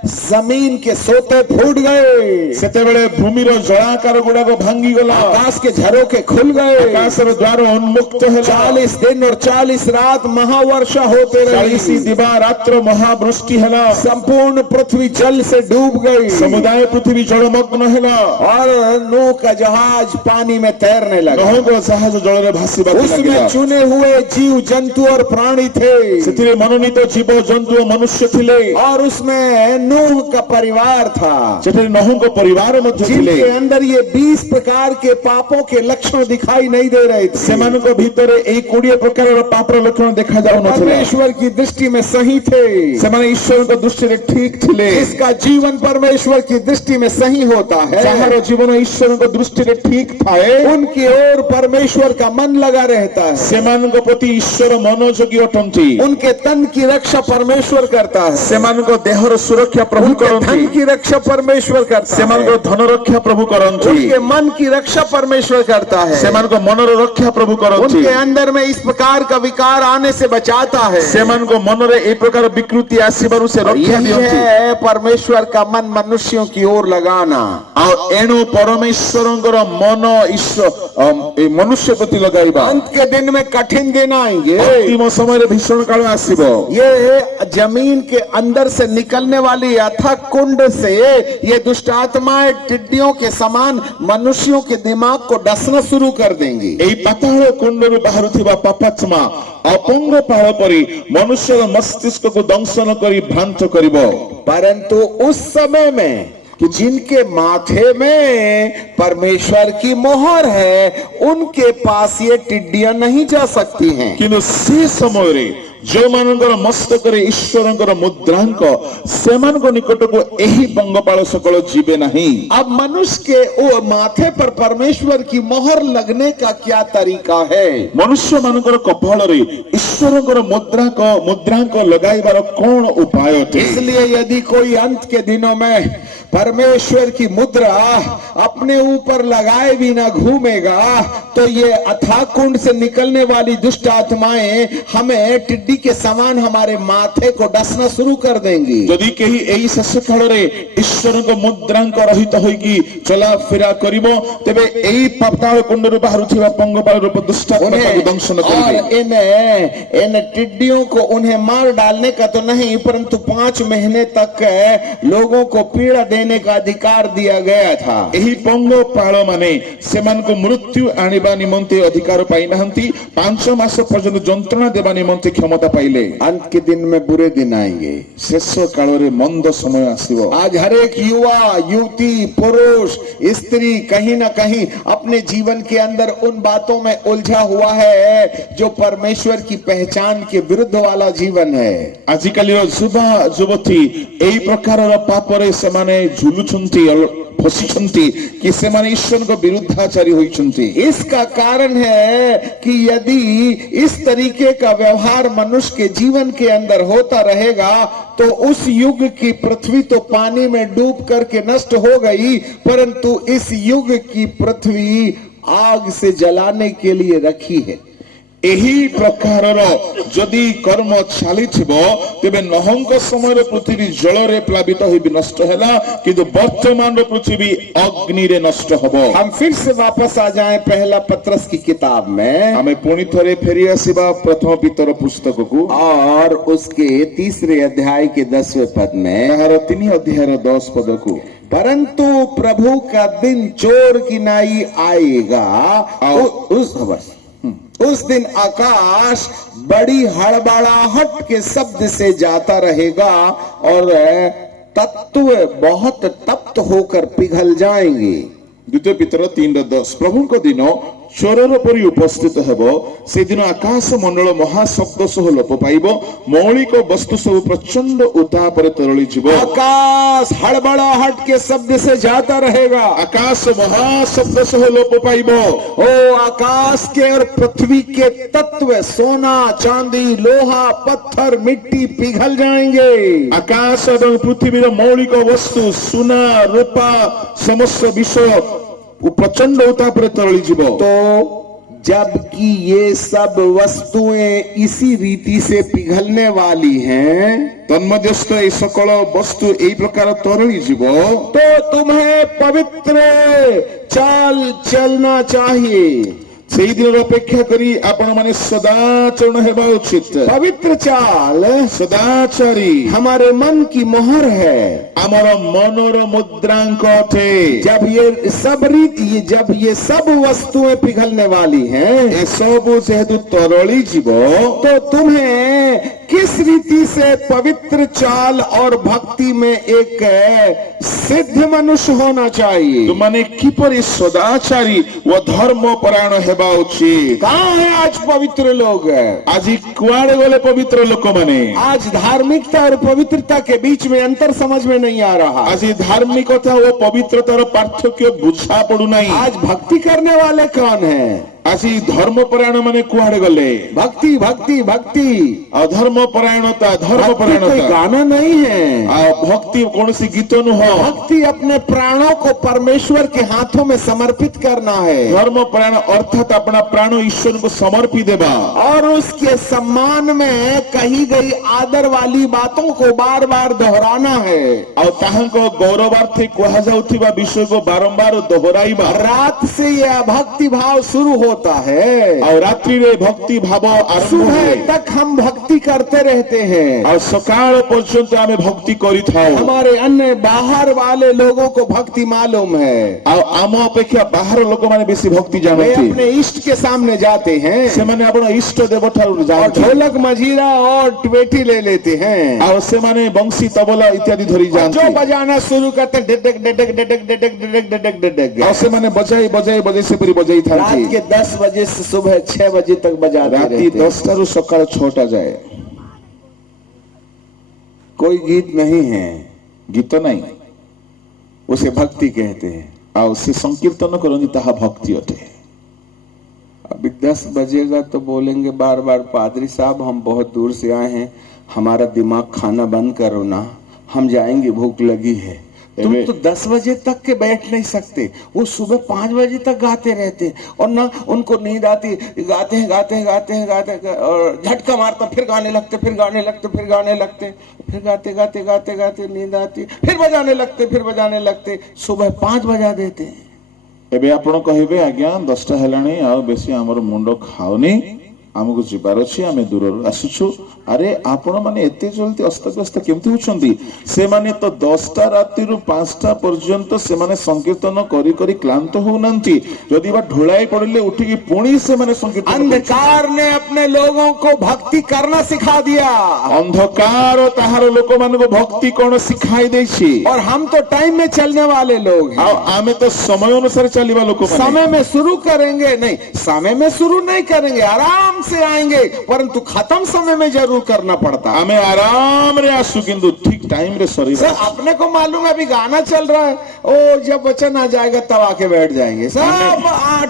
जमीन के सोते फूट गए, सेतेबेले भूमिर जलाकार गुड़ाक भांगी गला, आकाश के झरोखे खुल गए, आकाशर द्वार उन्मुक्त होला, 40 दिन और 40 रात महावर्षा होते रही, 40 दिवा रात्र महावृष्टि होला, संपूर्ण पृथ्वी जल से डूब गई, समुदाय पृथ्वी जलमग्न होला और नूह का जहाज पानी में तैरने लगा। नूह का जहाज जल रे भासीबा उसमें चुने हुए जीव जंतु और प्राणी थे, सेतिरे मनोनीत जीव जंतु मनुष्य थिले, और उसमें नूह का परिवार था, सेतिरे नूह को परिवार मध्ये थिले, जिनके अंदर ये 20 प्रकार के पापों के लक्षण दिखाई नहीं दे रहे थे। सेमानक भीतर एई 20 प्रकार पापर लक्षण देखा जाउ नथिले, परमेश्वर की दृष्टि में सही थे, सेमाने ईश्वर को दृष्टि रे ठीक थिले। इसका जीवन परमेश्वर की दृष्टि में सही होता है, जहार जीवन ईश्वर को दृष्टि रे ठीक थाए, उनकी ओर परमेश्वर का मन लगा रहता है, सेमानक प्रति ईश्वर मनोयोगी अटंती, उनके तन की रक्षा परमेश्वर करता है, सेमानक देहर सुरक्षा प्रभु करंती, धन की रक्षा परमेश्वर करता है, सेमानक धन रक्षा प्रभु करंती, उनके मन की रक्षा परमेश्वर करता है, सेमानक मनर रक्षा प्रभु करंती, उनके अंदर में इस प्रकार का विकार आने से बचाता है, सेमानक मनरे ए प्रकार विकृति आसीबारु से रक्षा यही दियंती। है परमेश्वर का मन मनुष्यों की ओर लगाना। आ एणु परमेश्वरंकर मन ईश्वर ए मनुष्य प्रति लगाइबा। अंत के दिन में कठिन दिन आएंगे, अंतिम समय रे भीषण काल आसीबो। ये जमीन के अंदर से निकलने वाली अथक कुंड से ये दुष्ट आत्माएं टिड्डियों के समान मनुष्यों के दिमाग को डसना शुरू कर देंगी। एई पाताल कुंडरु बाहरुथिबा पापात्मा अपंग पाळ परि मनुष्य मस्तिष्क को दंशन करी भ्रांत करिबो। परंतु उस समय में कि जिनके माथे में परमेश्वर की मोहर है, उनके पास ये टिड्डियां नहीं जा सकती हैं। किंतु से समय रे जो मानकर मस्तक रे ईश्वरंकर मुद्रांक सेमानक निकट को एही पंगपाल सकल जीवे नहीं। अब मनुष्य के ओ माथे पर परमेश्वर की मोहर लगने का क्या तरीका है? मनुष्य मानकर कपाल रे ईश्वरंकर मुद्रांक लगाइबार कौन उपाय थे? इसलिए यदि कोई अंत के दिनों में परमेश्वर की मुद्रा अपने ऊपर लगाए बिना घूमेगा, तो ये अथाह कुंड से निकलने वाली दुष्ट आत्माएं हमें टिड्डी के समान हमारे माथे को डसना शुरू कर देंगी। यदि कहीं एई शेष काल रे ईश्वर को मुद्रांक रहित होइकी चला फिरा करिवो, तेबे एई पाताल कुंडरु बाहरुथिबा पंगपाल रूप दुष्ट आत्मा को दंशन करिवे। इन टिड्डियों को उन्हें मार डालने का तो नहीं, परंतु 5 महीने तक लोगों को पीड़ा देने का अधिकार दिया गया था। एही पंगपाल माने सेमान को मृत्यु आनिबा निमंते अधिकार पाई नाहंती, 5 मास पर्यंत जंत्रणा देबा निमंते क्षमता पाइले। अंत के दिन में बुरे दिन आएंगे, शेष काल रे मंद समय आसीबो। आज हर एक युवा युवती पुरुष स्त्री कहीं ना कहीं अपने जीवन के अंदर उन बातों में उलझा हुआ है जो परमेश्वर की पहचान के विरुद्ध वाला जीवन है। आजिकाली युवा युवती एई प्रकार पाप रे सेमाने झुलुछंती फसिछंती कि सेमाने ईश्वर को विरुद्धाचारी होइछंती। इसका कारण है कि यदि इस तरीके का व्यवहार मनुष्य के जीवन के अंदर होता रहेगा, तो उस युग की पृथ्वी तो पानी में डूब करके नष्ट हो गई, परंतु इस युग की पृथ्वी आग से जलाने के लिए रखी है। ଏହି ପ୍ରକାରର ଯଦି କର୍ମ ଚାଲିଥିବ ତେବେ ନହଙ୍କ ସମୟରେ ପୃଥିବୀ ଜଳରେ ପ୍ଲାବିତ ହୋଇ ବିନଷ୍ଟ ହେଲା, କିନ୍ତୁ ବର୍ତ୍ତମାନର ପୃଥିବୀ ଅଗ୍ନିରେ ନଷ୍ଟ ହେବ। हम फिर से वापस आ जाएं पहला पत्रस की किताब में ଆମେ ପୁଣି ଥରେ ଫେରି ଆସିବା ପ୍ରଥମ ପିତର पुस्तकକୁ और उसके 3 अध्याय के 10वें पद में, ତାହାର 3 ଅଧ୍ୟାୟର 10 पदକୁ। परंतु प्रभु का दिन चोर की नाई आएगा। उस दिन आकाश बड़ी हड़बड़ाहट के शब्द से जाता रहेगा और तत्व बहुत तप्त होकर पिघल जाएंगे। द्वितीय पितर 3:10 प्रभुଙ୍କ ଦିନ ଚୋରର ପରି ଉପସ୍ଥିତ ହେବ। ସେଦିନ ଆକାଶ ମଣ୍ଡଳ ମହାଶବ୍ଦ ସହ ଲୋପ ପାଇବ, ମୌଳିକ ବସ୍ତୁ ସବୁ ପ୍ରଚଣ୍ଡ ଉତ୍ତାପରେ ତରଳି ଯିବ। आकाश हड़बड़ाहट के शब्द से जाता रहेगा। ଆକାଶ ମହାଶବ୍ଦ ସହ ଲୋପ ପାଇବ। ओ आकाश के और पृथ्वी के तत्व सोना चांदी लोहा पत्थर मिट्टी पिघल जाएंगे। ଆକାଶ ଏବଂ ପୃଥିବୀର ମୌଳିକ ବସ୍ତୁ ସୁନା ରୂପା ସମସ୍ତ ବିଷୟ प्रचंड ଉତ୍ତାପରେ ତରଳି ଯିବ। तो जबकि ये सब वस्तुएं इसी रीति से पिघलने वाली हैं, तन्मध्यस्थ এই সকল বস্তু এই প্রকার তরଳି ଯିବ, तो तुम्हें पवित्र चाल चलना चाहिए। ସେଇ ଦିନର ଅପେକ୍ଷା କରି ଆପଣ ମାନେ ସଦାଚରଣ ହେବା ଉଚିତ। पवित्र चाल ସଦାଚାରୀ हमारे मन की मोहर है। ଆମର ମନର ମୁଦ୍ରାଙ୍କ ଅଟେ। जब ये सब वस्तुएं पिघलने वाली हैं, ଏସବୁ ଯେହେତୁ ତରଳି ଯିବ, तो तुम्हें किस रीति से पवित्र चाल और भक्ति में एक सिद्ध मनुष्य होना चाहिए। ତୁମାନେ କିପରି ସଦାଚାରୀ ଓ ଧର୍ମ ପରାୟଣ ହେବା ଉଚିତ। कहाँ है आज पवित्र लोग? ଆଜି କୁଆଡେ ଗଲେ ପବିତ୍ର ଲୋକମାନେ? आज धार्मिकता और पवित्रता के बीच में अंतर समझ में नहीं आ रहा। ଆଜି ଧାର୍ମିକତା ଓ ପବିତ୍ରତାର ପାର୍ଥକ୍ୟ ବୁଝା ପଡୁନାହିଁ। आज भक्ति करने वाले कौन है? ଆଜି ଧର୍ମ ପରାୟଣ ମାନେ କୁଆଡେ ଗଲେ? भक्ति भक्ति भक्ति ଅଧର୍ମ ପରାୟଣତା ଧର୍ମ भक्ति कोई ପରାୟଣତା। गाना नहीं है। ଆଉ ଭକ୍ତି କୌଣସି ଗୀତ ନୁହଁ। भक्ति अपने प्राणों को परमेश्वर के हाथों में समर्पित करना है ଧର୍ମ ପରାୟଣ ଅର୍ଥାତ ଆପଣା ପ୍ରାଣ ଈଶ୍ୱରଙ୍କୁ ସମର୍ପି ଦେବା और उसके सम्मान में कही गई आदर वाली बातों को बार बार दोहराना है। ଆଉ ତାହାଙ୍କ ଗୌରବାର୍ଥେ କୁହାଯାଉଥିବା ବିଷୟକୁ ବାରମ୍ବାର ଦୋହରାଇବା। रात से यह भक्ति भाव शुरू होता है, ଆଉ ରାତ୍ରିରେ ଭକ୍ତି ଭାବ ଆରମ୍ଭ सुबह ହୁଏ। तक हम भक्ति करते रहते हैं। ଆଉ ସକାଳ ପର୍ଯ୍ୟନ୍ତ ଆମେ ଭକ୍ତି କରିଥାଉ। हमारे अन्य बाहर वाले लोगों को भक्ति मालूम है। ଆଉ ଆମ ଅପେକ୍ଷା ବାହାର ଲୋକମାନେ ବେଶୀ ଭକ୍ତି वे ଜାଣନ୍ତି। अपने इष्ट के सामने जाते हैं ସେମାନେ ଆପଣ ଇଷ୍ଟ ଦେବ ଠାରୁ और ଯାଆନ୍ତି। ढोलक मजीरा और ट्वेटी ले लेते हैं। ଆଉ ସେମାନେ ବଂଶୀ ତବଲା ଇତ୍ୟାଦି ଧରି जो ଯାଆନ୍ତି। बजाना शुरू करते हैं deduct deduct deduct deduct deduct deduct deduct. ଆଉ ସେମାନେ ବଜାଇ ବଜାଇ ବଜାଇ ସେପରି ବଜାଇଥାନ୍ତି। रात के 10 बजे से सुबह 6 बजे तक बजाते ରାତି रहते हैं। 10 ଟାରୁ ସକାଳ 6ଟା ଯାଏ कोई गीत नहीं है, ଗୀତ ନାହିଁ। उसे भक्ति कहते हैं। ଆଉ ସେ ସଂକୀର୍ତ୍ତନ କରନ୍ତି, ତାହା ଭକ୍ତି ଅଟେ। अभी 10 बजेगा तो बोलेंगे बार बार पादरी साहब हम बहुत दूर से आए हैं, हमारा दिमाग खाना बंद करो ना, हम जाएंगे भूख लगी है। तुम तो 10 बजे तक के बैठ नहीं सकते, वो सुबह 5 बजे तक गाते रहते हैं और ना उनको नींद आती, गाते हैं गाते हैं गाते हैं गाते हैं और झटका मारता, फिर गाने लगते फिर गाने लगते फिर गाने लगते, फिर गाते गाते गाते गाते नींद आती, फिर बजाने लगते सुबह 5 बजा देते हैं। ଏବେ ଆପଣ କହିବେ ଆଜ୍ଞା 10ଟା ହେଲାଣି ଆଉ ବେଶୀ ଆମର ମୁଣ୍ଡ ଖାଉନି, ଆମକୁ ଯିବାର ଅଛି, ଆମେ ଦୂରରୁ ଆସୁଛୁ। ଆରେ ଆପଣ ମାନେ ଏତେ ଜଲ୍ଦି ଅସ୍ତବ୍ୟସ୍ତ କେମିତି ହଉଛନ୍ତି? ସେମାନେ ତ 10ଟା ରାତିରୁ 5ଟା ପର୍ଯ୍ୟନ୍ତ ସେମାନେ ସଂକୀର୍ତ୍ତନ କରି କରି କ୍ଳାନ୍ତ ହଉନାହାନ୍ତି। ଯଦି ବା ଢୋଳାଇ ପଡିଲେ ଉଠିକି ପୁଣି ସେମାନେ ସଂକୀର୍ତ୍ତନ କରୁଛନ୍ତି। अंधकार ने अपने लोगों को भक्ति करना सिखा दिया ଅନ୍ଧକାର ତାହାର ଲୋକମାନଙ୍କୁ ଭକ୍ତି କଣ ଶିଖାଇ ଦେଇଛି। और हम तो टाइम में चलने वाले लोग हैं। ଆଉ ଆମେ ତ ସମୟ ଅନୁସାରେ ଚାଲିବା ଲୋକମାନେ। समय में शुरू करेंगे नहीं, समय में शुरू नहीं करेंगे, आराम से आएंगे, परंतु खत्म समय में जरूर करना पड़ता। आमे आराम रे आसु किंतु ठीक टाइम रे सरी सर अपने को मालूम है अभी गाना चल रहा है, ओ जब वचन आ जाएगा तब आके बैठ जाएंगे। सब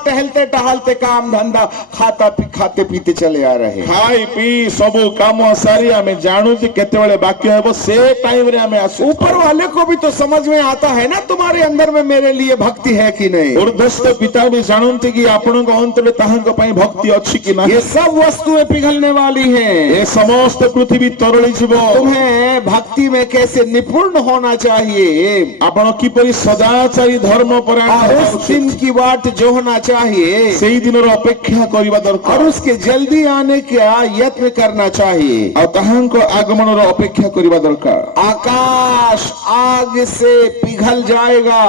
टहलते टहलते काम धंधा खाते पीते चले आ रहे हैं। खाई पी सबु काम सारी आमे जानू जे केते बेले बाकी हेबो से टाइम रे आमे आसु। ऊपर वाले को भी तो समझ में आता है ना तुम्हारे अंदर में मेरे लिए भक्ति है कि नहीं। ऊर्ध्वस्त पिता भी जानते कि आपन को अंतरे ताहंक पई भक्ति अछि कि ना। ये सब वस्तुएं पिघलने वाली हैं। ए समस्त पृथ्वी तरली जीवो। तुम्हें भक्ति में कैसे निपुण होना चाहिए, आपण किपरि सदाचारी धर्म परायण उस दिन की बाट जोहना चाहिए, सेही दिनर अपेक्षा करिबा दरकार और उसके जल्दी आने का यत्न करना चाहिए, और ताहांक आगमन रो अपेक्षा करिबा दरकार। आकाश आग से पिघल जाएगा,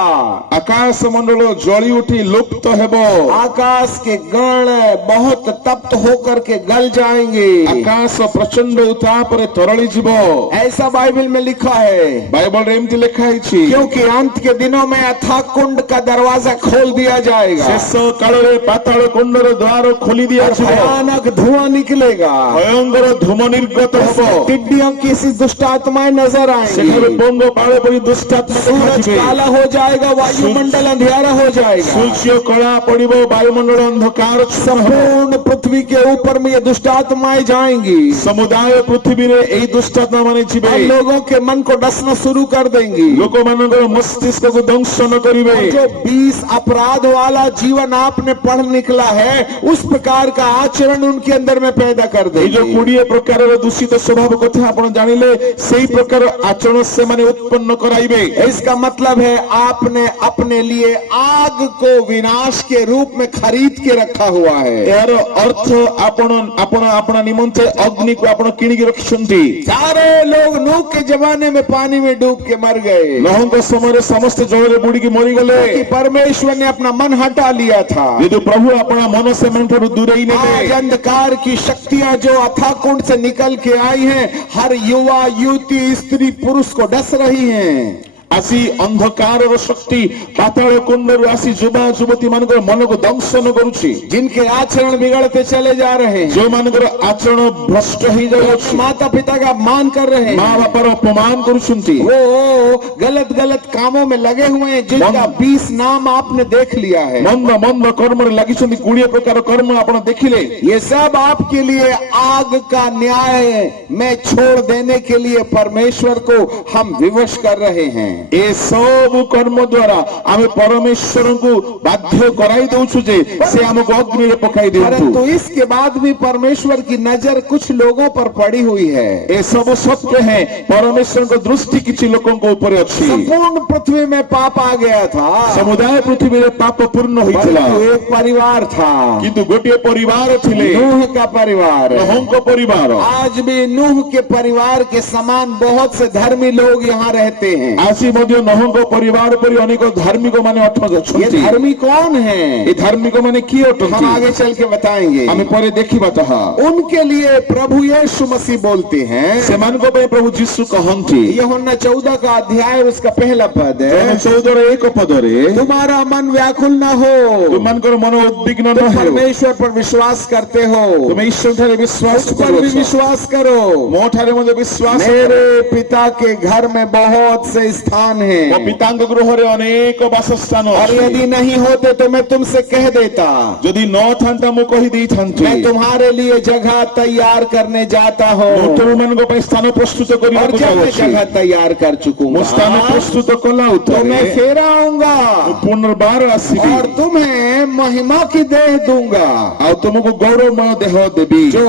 आकाश मंडल जली उठी लुप्त हेबो, आकाश के गण बहुत तप्त होकर के गल जाएंगे, आकाश प्रचंड उताप रे तरली जीवो। ऐसा बाइबल में लिखा है। बाइबल रे एमती लिखा है क्योंकि अंत के दिनों में अथाह कुंड का दरवाजा खोल दिया जाएगा, शेष काल रे पाताल कुंडर द्वार खोली दिया जाएगा, भयानक धुआं निकलेगा, भयंकर धूम निर्गत हेबो, टिड्डियों की सी दुष्ट आत्माएं नजर आएंगी, सेठारे पंग पाळे परि दुष्ट आत्मा सूरज दिखाजिबे, काला हो जाएगा, वायुमंडल अंधियारा हो जाएगा, सूर्य कला पड़िबो, वायुमंडल अंधकार संपूर्ण पृथ्वी के ऊपर में ये दुष्ट आत्माएं जाएंगी, समुदाय पृथ्वी रे एई दुष्ट आत्मा माने और जिबे, लोगों के मन को डसना शुरू कर देंगी, लोक मानकर मस्तिष्क को दंशन करिबे। जो 20 अपराध वाला जीवन आपने पढ़ निकला है, उस प्रकार का आचरण उनके अंदर में पैदा कर ए जो देंगे। 20 प्रकार रो दूषित स्वभाव कथा आपण जानिले सेही प्रकार आचरण से माने उत्पन्न कराइबे। इसका मतलब है आपने अपने लिए आग को विनाश के रूप में खरीद के रखा हुआ है। यार अर्थ आपण आपण आपण निमंते अग्नि को आपण किणी के रखछंती। सारे लोग नूह के जमाने में पानी में डूब के मर गए, नोहंग समय रे समस्त जल रे बुड़ी के मरि गले, कि परमेश्वर ने अपना मन हटा लिया था। यदि प्रभु अपना मन से मन ठारू दूर ही आज नेबे, अंधकार की शक्तियां जो अथाह कुंड से निकल के आई हैं, हर युवा युवती स्त्री पुरुष को डस रही हैं। आसी अंधकार रो शक्ति पाताल कुंडरु आसी युवा युवती मानकर मन को दंशन करूची, जिनके आचरण बिगड़ते चले जा रहे हैं, जो मानकर आचरण भ्रष्ट ही जाउची, माता पिता का मान कर रहे हैं, मां बापर अपमान करूछंती, वो गलत गलत कामों में लगे हुए हैं, जिनका 20 नाम आपने देख लिया है। मंद मंद कर्म रे लागिछंती, 20 प्रकार कर्म आपण देखिले। ये सब आपके लिए आग का न्याय में छोड़ देने के लिए परमेश्वर को हम विवश कर रहे हैं। ए सब कर्म द्वारा आमे परमेश्वर को बाध्य कराई दउछु जे से हमको अग्नि रे पकाई देउ। परंतु इसके बाद भी परमेश्वर की नजर कुछ लोगों पर पड़ी हुई है। ए सब सत्य है, परमेश्वर को दृष्टि किछि लोकन को ऊपर अछि। संपूर्ण पृथ्वी में पाप आ गया था, समुदाय पृथ्वी रे पाप पूर्ण होइतला, परंतु एक परिवार था, किंतु गोटे परिवार थिले, नूह का परिवार। नोहंग परिवार। आज भी नूह के परिवार के समान बहुत से धर्मी लोग यहाँ रहते हैं। आसी मध्य नोहंग परिवार पर अनेक धार्मिक माने ये अछंती। धर्मी कौन है? ए धार्मिक माने की हम अटंती, आगे चल के बताएंगे। हमें परे देखिबा तहा। उनके लिए प्रभु यीशु मसीह बोलते हैं, सेमान को पे प्रभु यीशु कहंती, यूहन्ना 14 का अध्याय और उसका पहला पद है, 14 रे 1 पद रे, तुम्हारा मन व्याकुल न हो, तुमनकर मन उद्विग्न न तुम हो, परमेश्वर पर विश्वास करते हो, तुम ईश्वर ठारे विश्वास उस पर भी करो, विश्वास करो। मो ठारे मते विश्वास करो। मेरे पिता के घर में बहुत से स्थान मो हैं, पितांग गृह रे अनेक वासस्थान और अछि, यदि नहीं होते तो मैं तुमसे कह देता, यदि न थांता मो कहि देई थांती, मैं तुम्हारे लिए जगह तैयार करने जाता हूँ, मो तुमन को पे स्थान प्रस्तुत करिबा और को जब मैं जाउछि, जगह तैयार कर मो चुकूंगा स्थान प्रस्तुत कला तो उतरे, मैं फिर आऊंगा पुनर्बार आसीबी, और तुम्हें महिमा की देह दूंगा। आ तुमको गौरवमय देह देबी, जो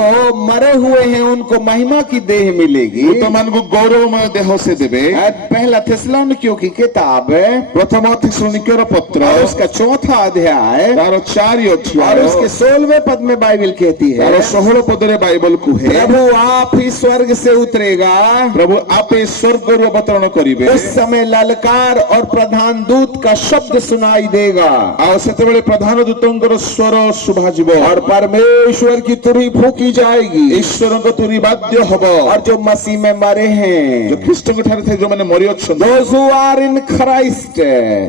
मरे हुए हैं उनको महिमा की देह मिलेगी। तुमन को गौरवमय देह से देबे। पहला थिस्सलुनीकियों की किताब प्रथम थिस्सलुनीकर पत्र और उसका 4था अध्याय तार 4 और अध्याय उसके 16वें पद में बाइबल कहती है, तार 16 पद रे बाइबल कुहे, प्रभु आप ही स्वर्ग से उतरेगा, प्रभु आपे स्वर्ग रो अवतरण करिवे, उस समय ललकार और प्रधान दूत का शब्द सुनाई देगा, आ सेतेबेले प्रधान दूतंकर स्वर शुभाजिबो, और परमेश्वर की तुरही फूकी जाएगी, ईश्वरक तुरी वाद्य हबो, और जो मसीह में मरे हैं, जो ख्रीष्टक ठारे थे जो माने मरि अछन, those who are in Christ,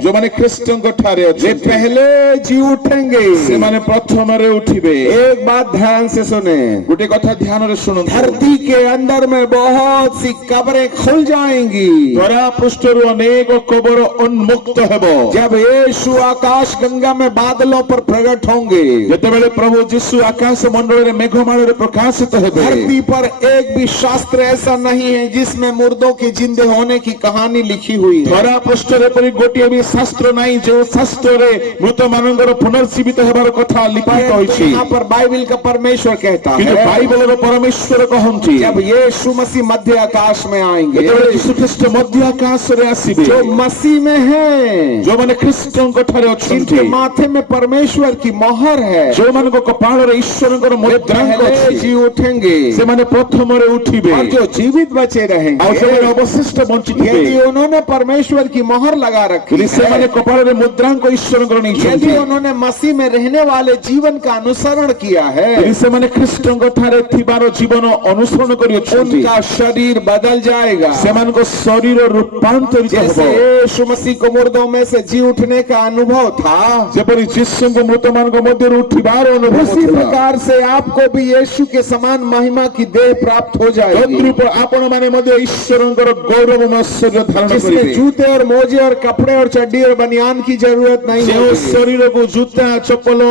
ଯୋଉମାନେ ଖ୍ରୀଷ୍ଟଙ୍କ ଠାରେ वे ଅଛନ୍ତି पहले जी उठेंगे। ସେମାନେ ପ୍ରଥମରେ ଉଠିବେ। एक बात ध्यान से सुने, ଗୋଟେ କଥା ଧ୍ୟାନରେ ଶୁଣନ୍ତୁ, धरती के अंदर में बहुत सी कब्रें खुल जाएंगी ଧରା ପୃଷ୍ଠରୁ ଅନେକ କବର ଉନ୍ମୁକ୍ତ ହେବ। जब यीशु आकाश गंगा में बादलों पर प्रकट होंगे। ଯେତେବେଳେ ପ୍ରଭୁ ଯୀଶୁ ଆକାଶ ମଣ୍ଡଳରେ ମେଘମାଳରେ ପ୍ରକାଶିତ ହେବେ। धरती पर एक भी शास्त्र ऐसा नहीं है जिसमें मुर्दों के जिंदे होने की कहानी लिखी हुई है। ଧରା ପୃଷ୍ଠରେ ପରି ଗୋଟିଏ ବି ଶାସ୍ତ୍ର ନାହିଁ ଯେଉଁ ଶାସ୍ତ୍ରରେ ମୃତ ମାନଙ୍କର ପୁନର୍ଜୀବିତ ହେବାର କଥା ଲିଖିତ ହୋଇଛି। यहाँ पर बाइबल का परमेश्वर कहता କିନ୍ତୁ है ବାଇବଲର ପରମେଶ୍ୱର କହନ୍ତି जब यीशु मसीह मध्य आकाश में आएंगे, ଯେତେବେଳେ ଯୀଶୁ ଖ୍ରୀଷ୍ଟ ମଧ୍ୟ ଆକାଶରେ ଆସିବେ, जो मसीह में हैं, ଯୋଉମାନେ ଖ୍ରୀଷ୍ଟଙ୍କ ଠାରେ ଅଛନ୍ତି, जिनके माथे में परमेश्वर की मोहर है, ଯୋଉମାନଙ୍କ କପାଳରେ ଈଶ୍ୱରଙ୍କର ମୁଦ୍ରାଙ୍କ पहले ଅଛି, जी उठेंगे ସେମାନେ ପ୍ରଥମରେ ଉଠିବେ। और जो जीवित बचे ଆଉ रहेंगे, ସେମାନେ ଅବଶିଷ୍ଟ ବଞ୍ଚିଥିବେ। यदि उन्होंने परमेश्वर की मोहर लगा रखी ଯଦି ସେମାନେ है, କପାଳରେ ମୁଦ୍ରାଙ୍କ ଈଶ୍ୱରଙ୍କର ନେଇଛନ୍ତି, यदि उन्होंने मसीह में रहने वाले जीवन का अनुसरण किया है, ଯଦି ସେମାନେ ଖ୍ରୀଷ୍ଟଙ୍କ ଠାରେ ଥିବାର ଜୀବନ ଅନୁସରଣ କରିଅଛନ୍ତି, उनका शरीर बदल जाएगा। ସେମାନଙ୍କ ଶରୀର ରୂପାନ୍ତରିତ ହେବ। जैसे यीशु मसीह को मुर्दों में से जी उठने का अनुभव था, ଯେପରି ଯୀଶୁଙ୍କୁ ମୃତମାନଙ୍କ ମଧ୍ୟରୁ ଉଠିବାର ଅନୁଭବ उसी ଥିଲା, प्रकार से आपको भी यीशु के समान महिमा की देह प्राप्त हो जाएगी, ତଦ୍ରୂପ ଆପଣମାନେ ମଧ୍ୟ ଈଶ୍ୱରଙ୍କର ଗୌରବମୟ ଶରୀର ଧାରଣ जिसमें କରିବେ। जूते और मोजे और कपड़े और चड्डी और बनियान की जरूरत नहीं ଯେଉଁ होगी। ଶରୀରକୁ ଜୁତା ଚପଲ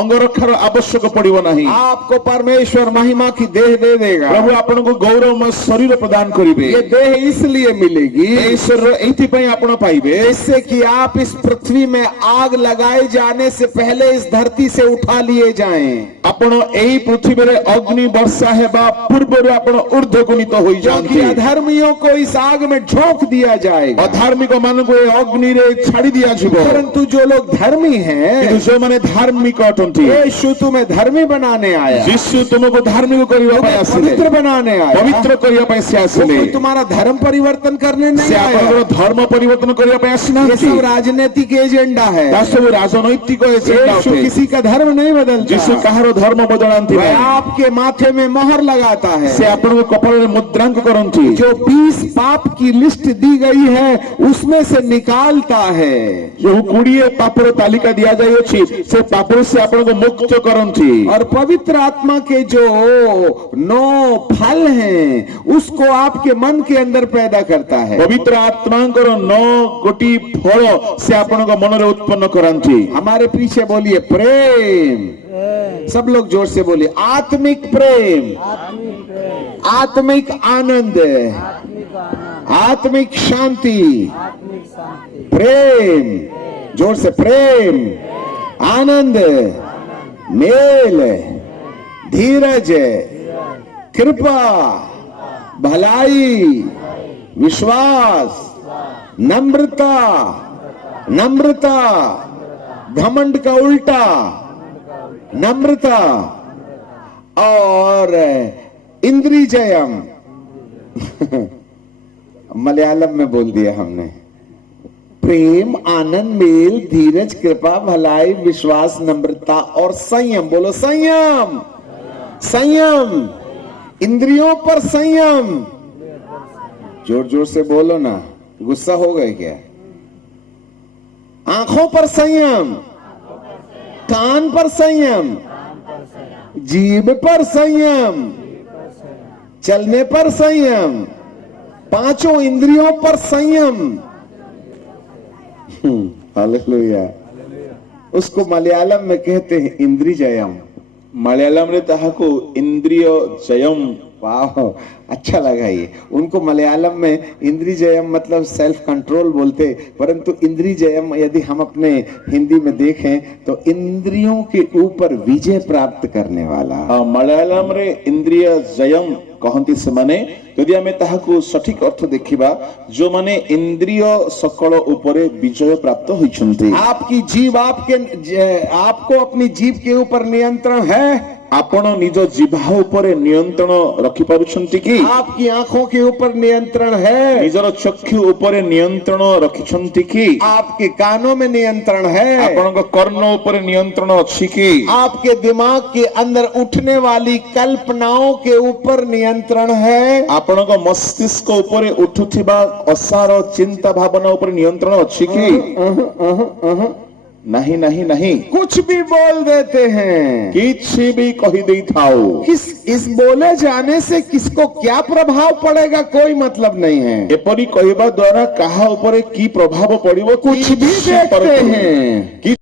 ଅଙ୍ଗରକ୍ଷାର ଆବଶ୍ୟକ ପଡିବ ନାହିଁ। आपको परमेश्वर महिमा की देह दे देगा। ପ୍ରଭୁ ଆପଣଙ୍କୁ ଗୌରବମୟ ଶରୀର ପ୍ରଦାନ କରିବେ। ये देह इसलिए मिलेगी ଏହି ଶରୀର ଏଇଥିପାଇଁ ଆପଣ ପାଇବେ जिससे कि आप इस पृथ्वी में आग लगाए जाने से पहले इस धरती से उठा लिए जाएं। ଆପଣ ଏହି ପୃଥିବୀରେ ଅଗ୍ନି ବର୍ଷା ହେବା ପୂର୍ବରୁ ଆପଣ ଊର୍ଦ୍ଧ୍ୱଗୁଣିତ ହୋଇଯାଆନ୍ତି। क्योंकि अधर्मियों को इस आग में झोंक दिया जाएगा, ଅଧାର୍ମିକ ମାନଙ୍କୁ ଏ ଅଗ୍ନିରେ ଛାଡି ଦିଆଯିବ। परंतु जो लोग धर्मी हैं, କିନ୍ତୁ ଯୋଉମାନେ ଧାର୍ମିକ ଅଟନ୍ତି, यीशु तुम्हें धर्मी बनाने आया, ଯୀଶୁ ତୁମକୁ ଧାର୍ମିକ କରିବା ପାଇଁ तुम्हें ଆସିଲେ, पवित्र बनाने आया। ପବିତ୍ର କରିବା ପାଇଁ ସେ वो ଆସିଲେ। कोई तुम्हारा धर्म परिवर्तन करने ସେ नहीं ଆପଣଙ୍କର आया। ଧର୍ମ ପରିବର୍ତ୍ତନ କରିବା ପାଇଁ ये ଆସିନାହାନ୍ତି। सब राजनीतिक एजेंडा है। ତା ସବୁ ରାଜନୈତିକ ଏଜେଣ୍ଡା यीशु ଅଟେ। किसी का धर्म नहीं बदलता, ଯୀଶୁ କାହାର ଧର୍ମ ବଦଳାନ୍ତି वह ନାହିଁ। आपके माथे में मोहर लगाता ସେ है। ଆପଣଙ୍କୁ କପାଳରେ ମୁଦ୍ରାଙ୍କ କରନ୍ତି। जो 20 पाप की लिस्ट दी गई है उसमें से निकालता है। ଯୋଉ 20 ପାପର ତାଲିକା ଦିଆଯାଇଅଛି, ସେ ପାପରୁ ସେ ଆପଣଙ୍କୁ ମୁକ୍ତ କରନ୍ତି। और पवित्र आत्मा के जो 9 फल हैं उसको आपके मन के अंदर पैदा करता है। ପବିତ୍ର ଆତ୍ମାଙ୍କର 9 ଗୋଟି ଫଳ ସେ ଆପଣଙ୍କ ମନରେ ଉତ୍ପନ୍ନ କରାନ୍ତି। हमारे पीछे बोलिए प्रेम, सब लोग जोर से बोलिए आत्मिक प्रेम, आत्मिक आनंद, आत्मिक शांति, प्रेम, जोर से प्रेम, आनंद, मेल, धीरज, कृपा, भलाई, विश्वास, नम्रता, नम्रता, घमंड का उल्टा नम्रता और इंद्री जयम। मलयालम में बोल दिया हमने। प्रेम, आनंद, मेल, धीरज, कृपा, भलाई, विश्वास, नम्रता और संयम। बोलो संयम, संयम, इंद्रियों पर संयम। जोर जोर से बोलो ना, गुस्सा हो गए क्या? आंखों पर संयम, कान पर संयम, जीभ पर संयम, चलने पर संयम, पांचों इंद्रियों पर संयम। हालेलुया। उसको मलयालम में कहते हैं इंद्री जयम। मलयालम रे ताहाको इंद्रिय जयम। वाह, अच्छा लगा ये। उनको मलयालम में इंद्री जयम मतलब सेल्फ कंट्रोल बोलते, परंतु इंद्री जयम यदि हम अपने हिंदी में देखें तो इंद्रियों के ऊपर विजय प्राप्त करने वाला। मलयालम रे इंद्रिय जयम कहती से माने यदि आमे ताहाको सठिक अर्थ देखिबा, जो माने इंद्रिय सकल उपरे विजय प्राप्त होइछन्ति। आपकी जीभ आपको अपनी जीभ के ऊपर नियंत्रण है। आपण निज जिह्वा उपरे नियंत्रण रखि पारुछन्ति कि? आपकी आंखों के ऊपर नियंत्रण है। निजर चक्षु उपरे नियंत्रण रखिछन्ति कि? आपके कानों में नियंत्रण है। आपनक कर्ण उपरे नियंत्रण अछि कि? आपके दिमाग के अंदर उठने वाली कल्पनाओं के ऊपर नियंत्रण नियंत्रण है? ଆପଣଙ୍କ ମସ୍ତିଷ୍କ ଉପରେ ଉଠୁଥିବା ଅସାର ଚିନ୍ତା ଭାବନା ଉପରେ ନିୟନ୍ତ୍ରଣ ଅଛି କି? ନାହିଁ ନାହିଁ ନାହିଁ। कुछ भी बोल देते हैं। କିଛି ବି କହିଦେଇଥାଉ। इस बोले जाने से किसको क्या प्रभाव पड़ेगा कोई मतलब नहीं है। ଏପରି କହିବା ଦ୍ୱାରା କାହା ଉପରେ କି ପ୍ରଭାବ ପଡିବ कुछ भी देखते हैं।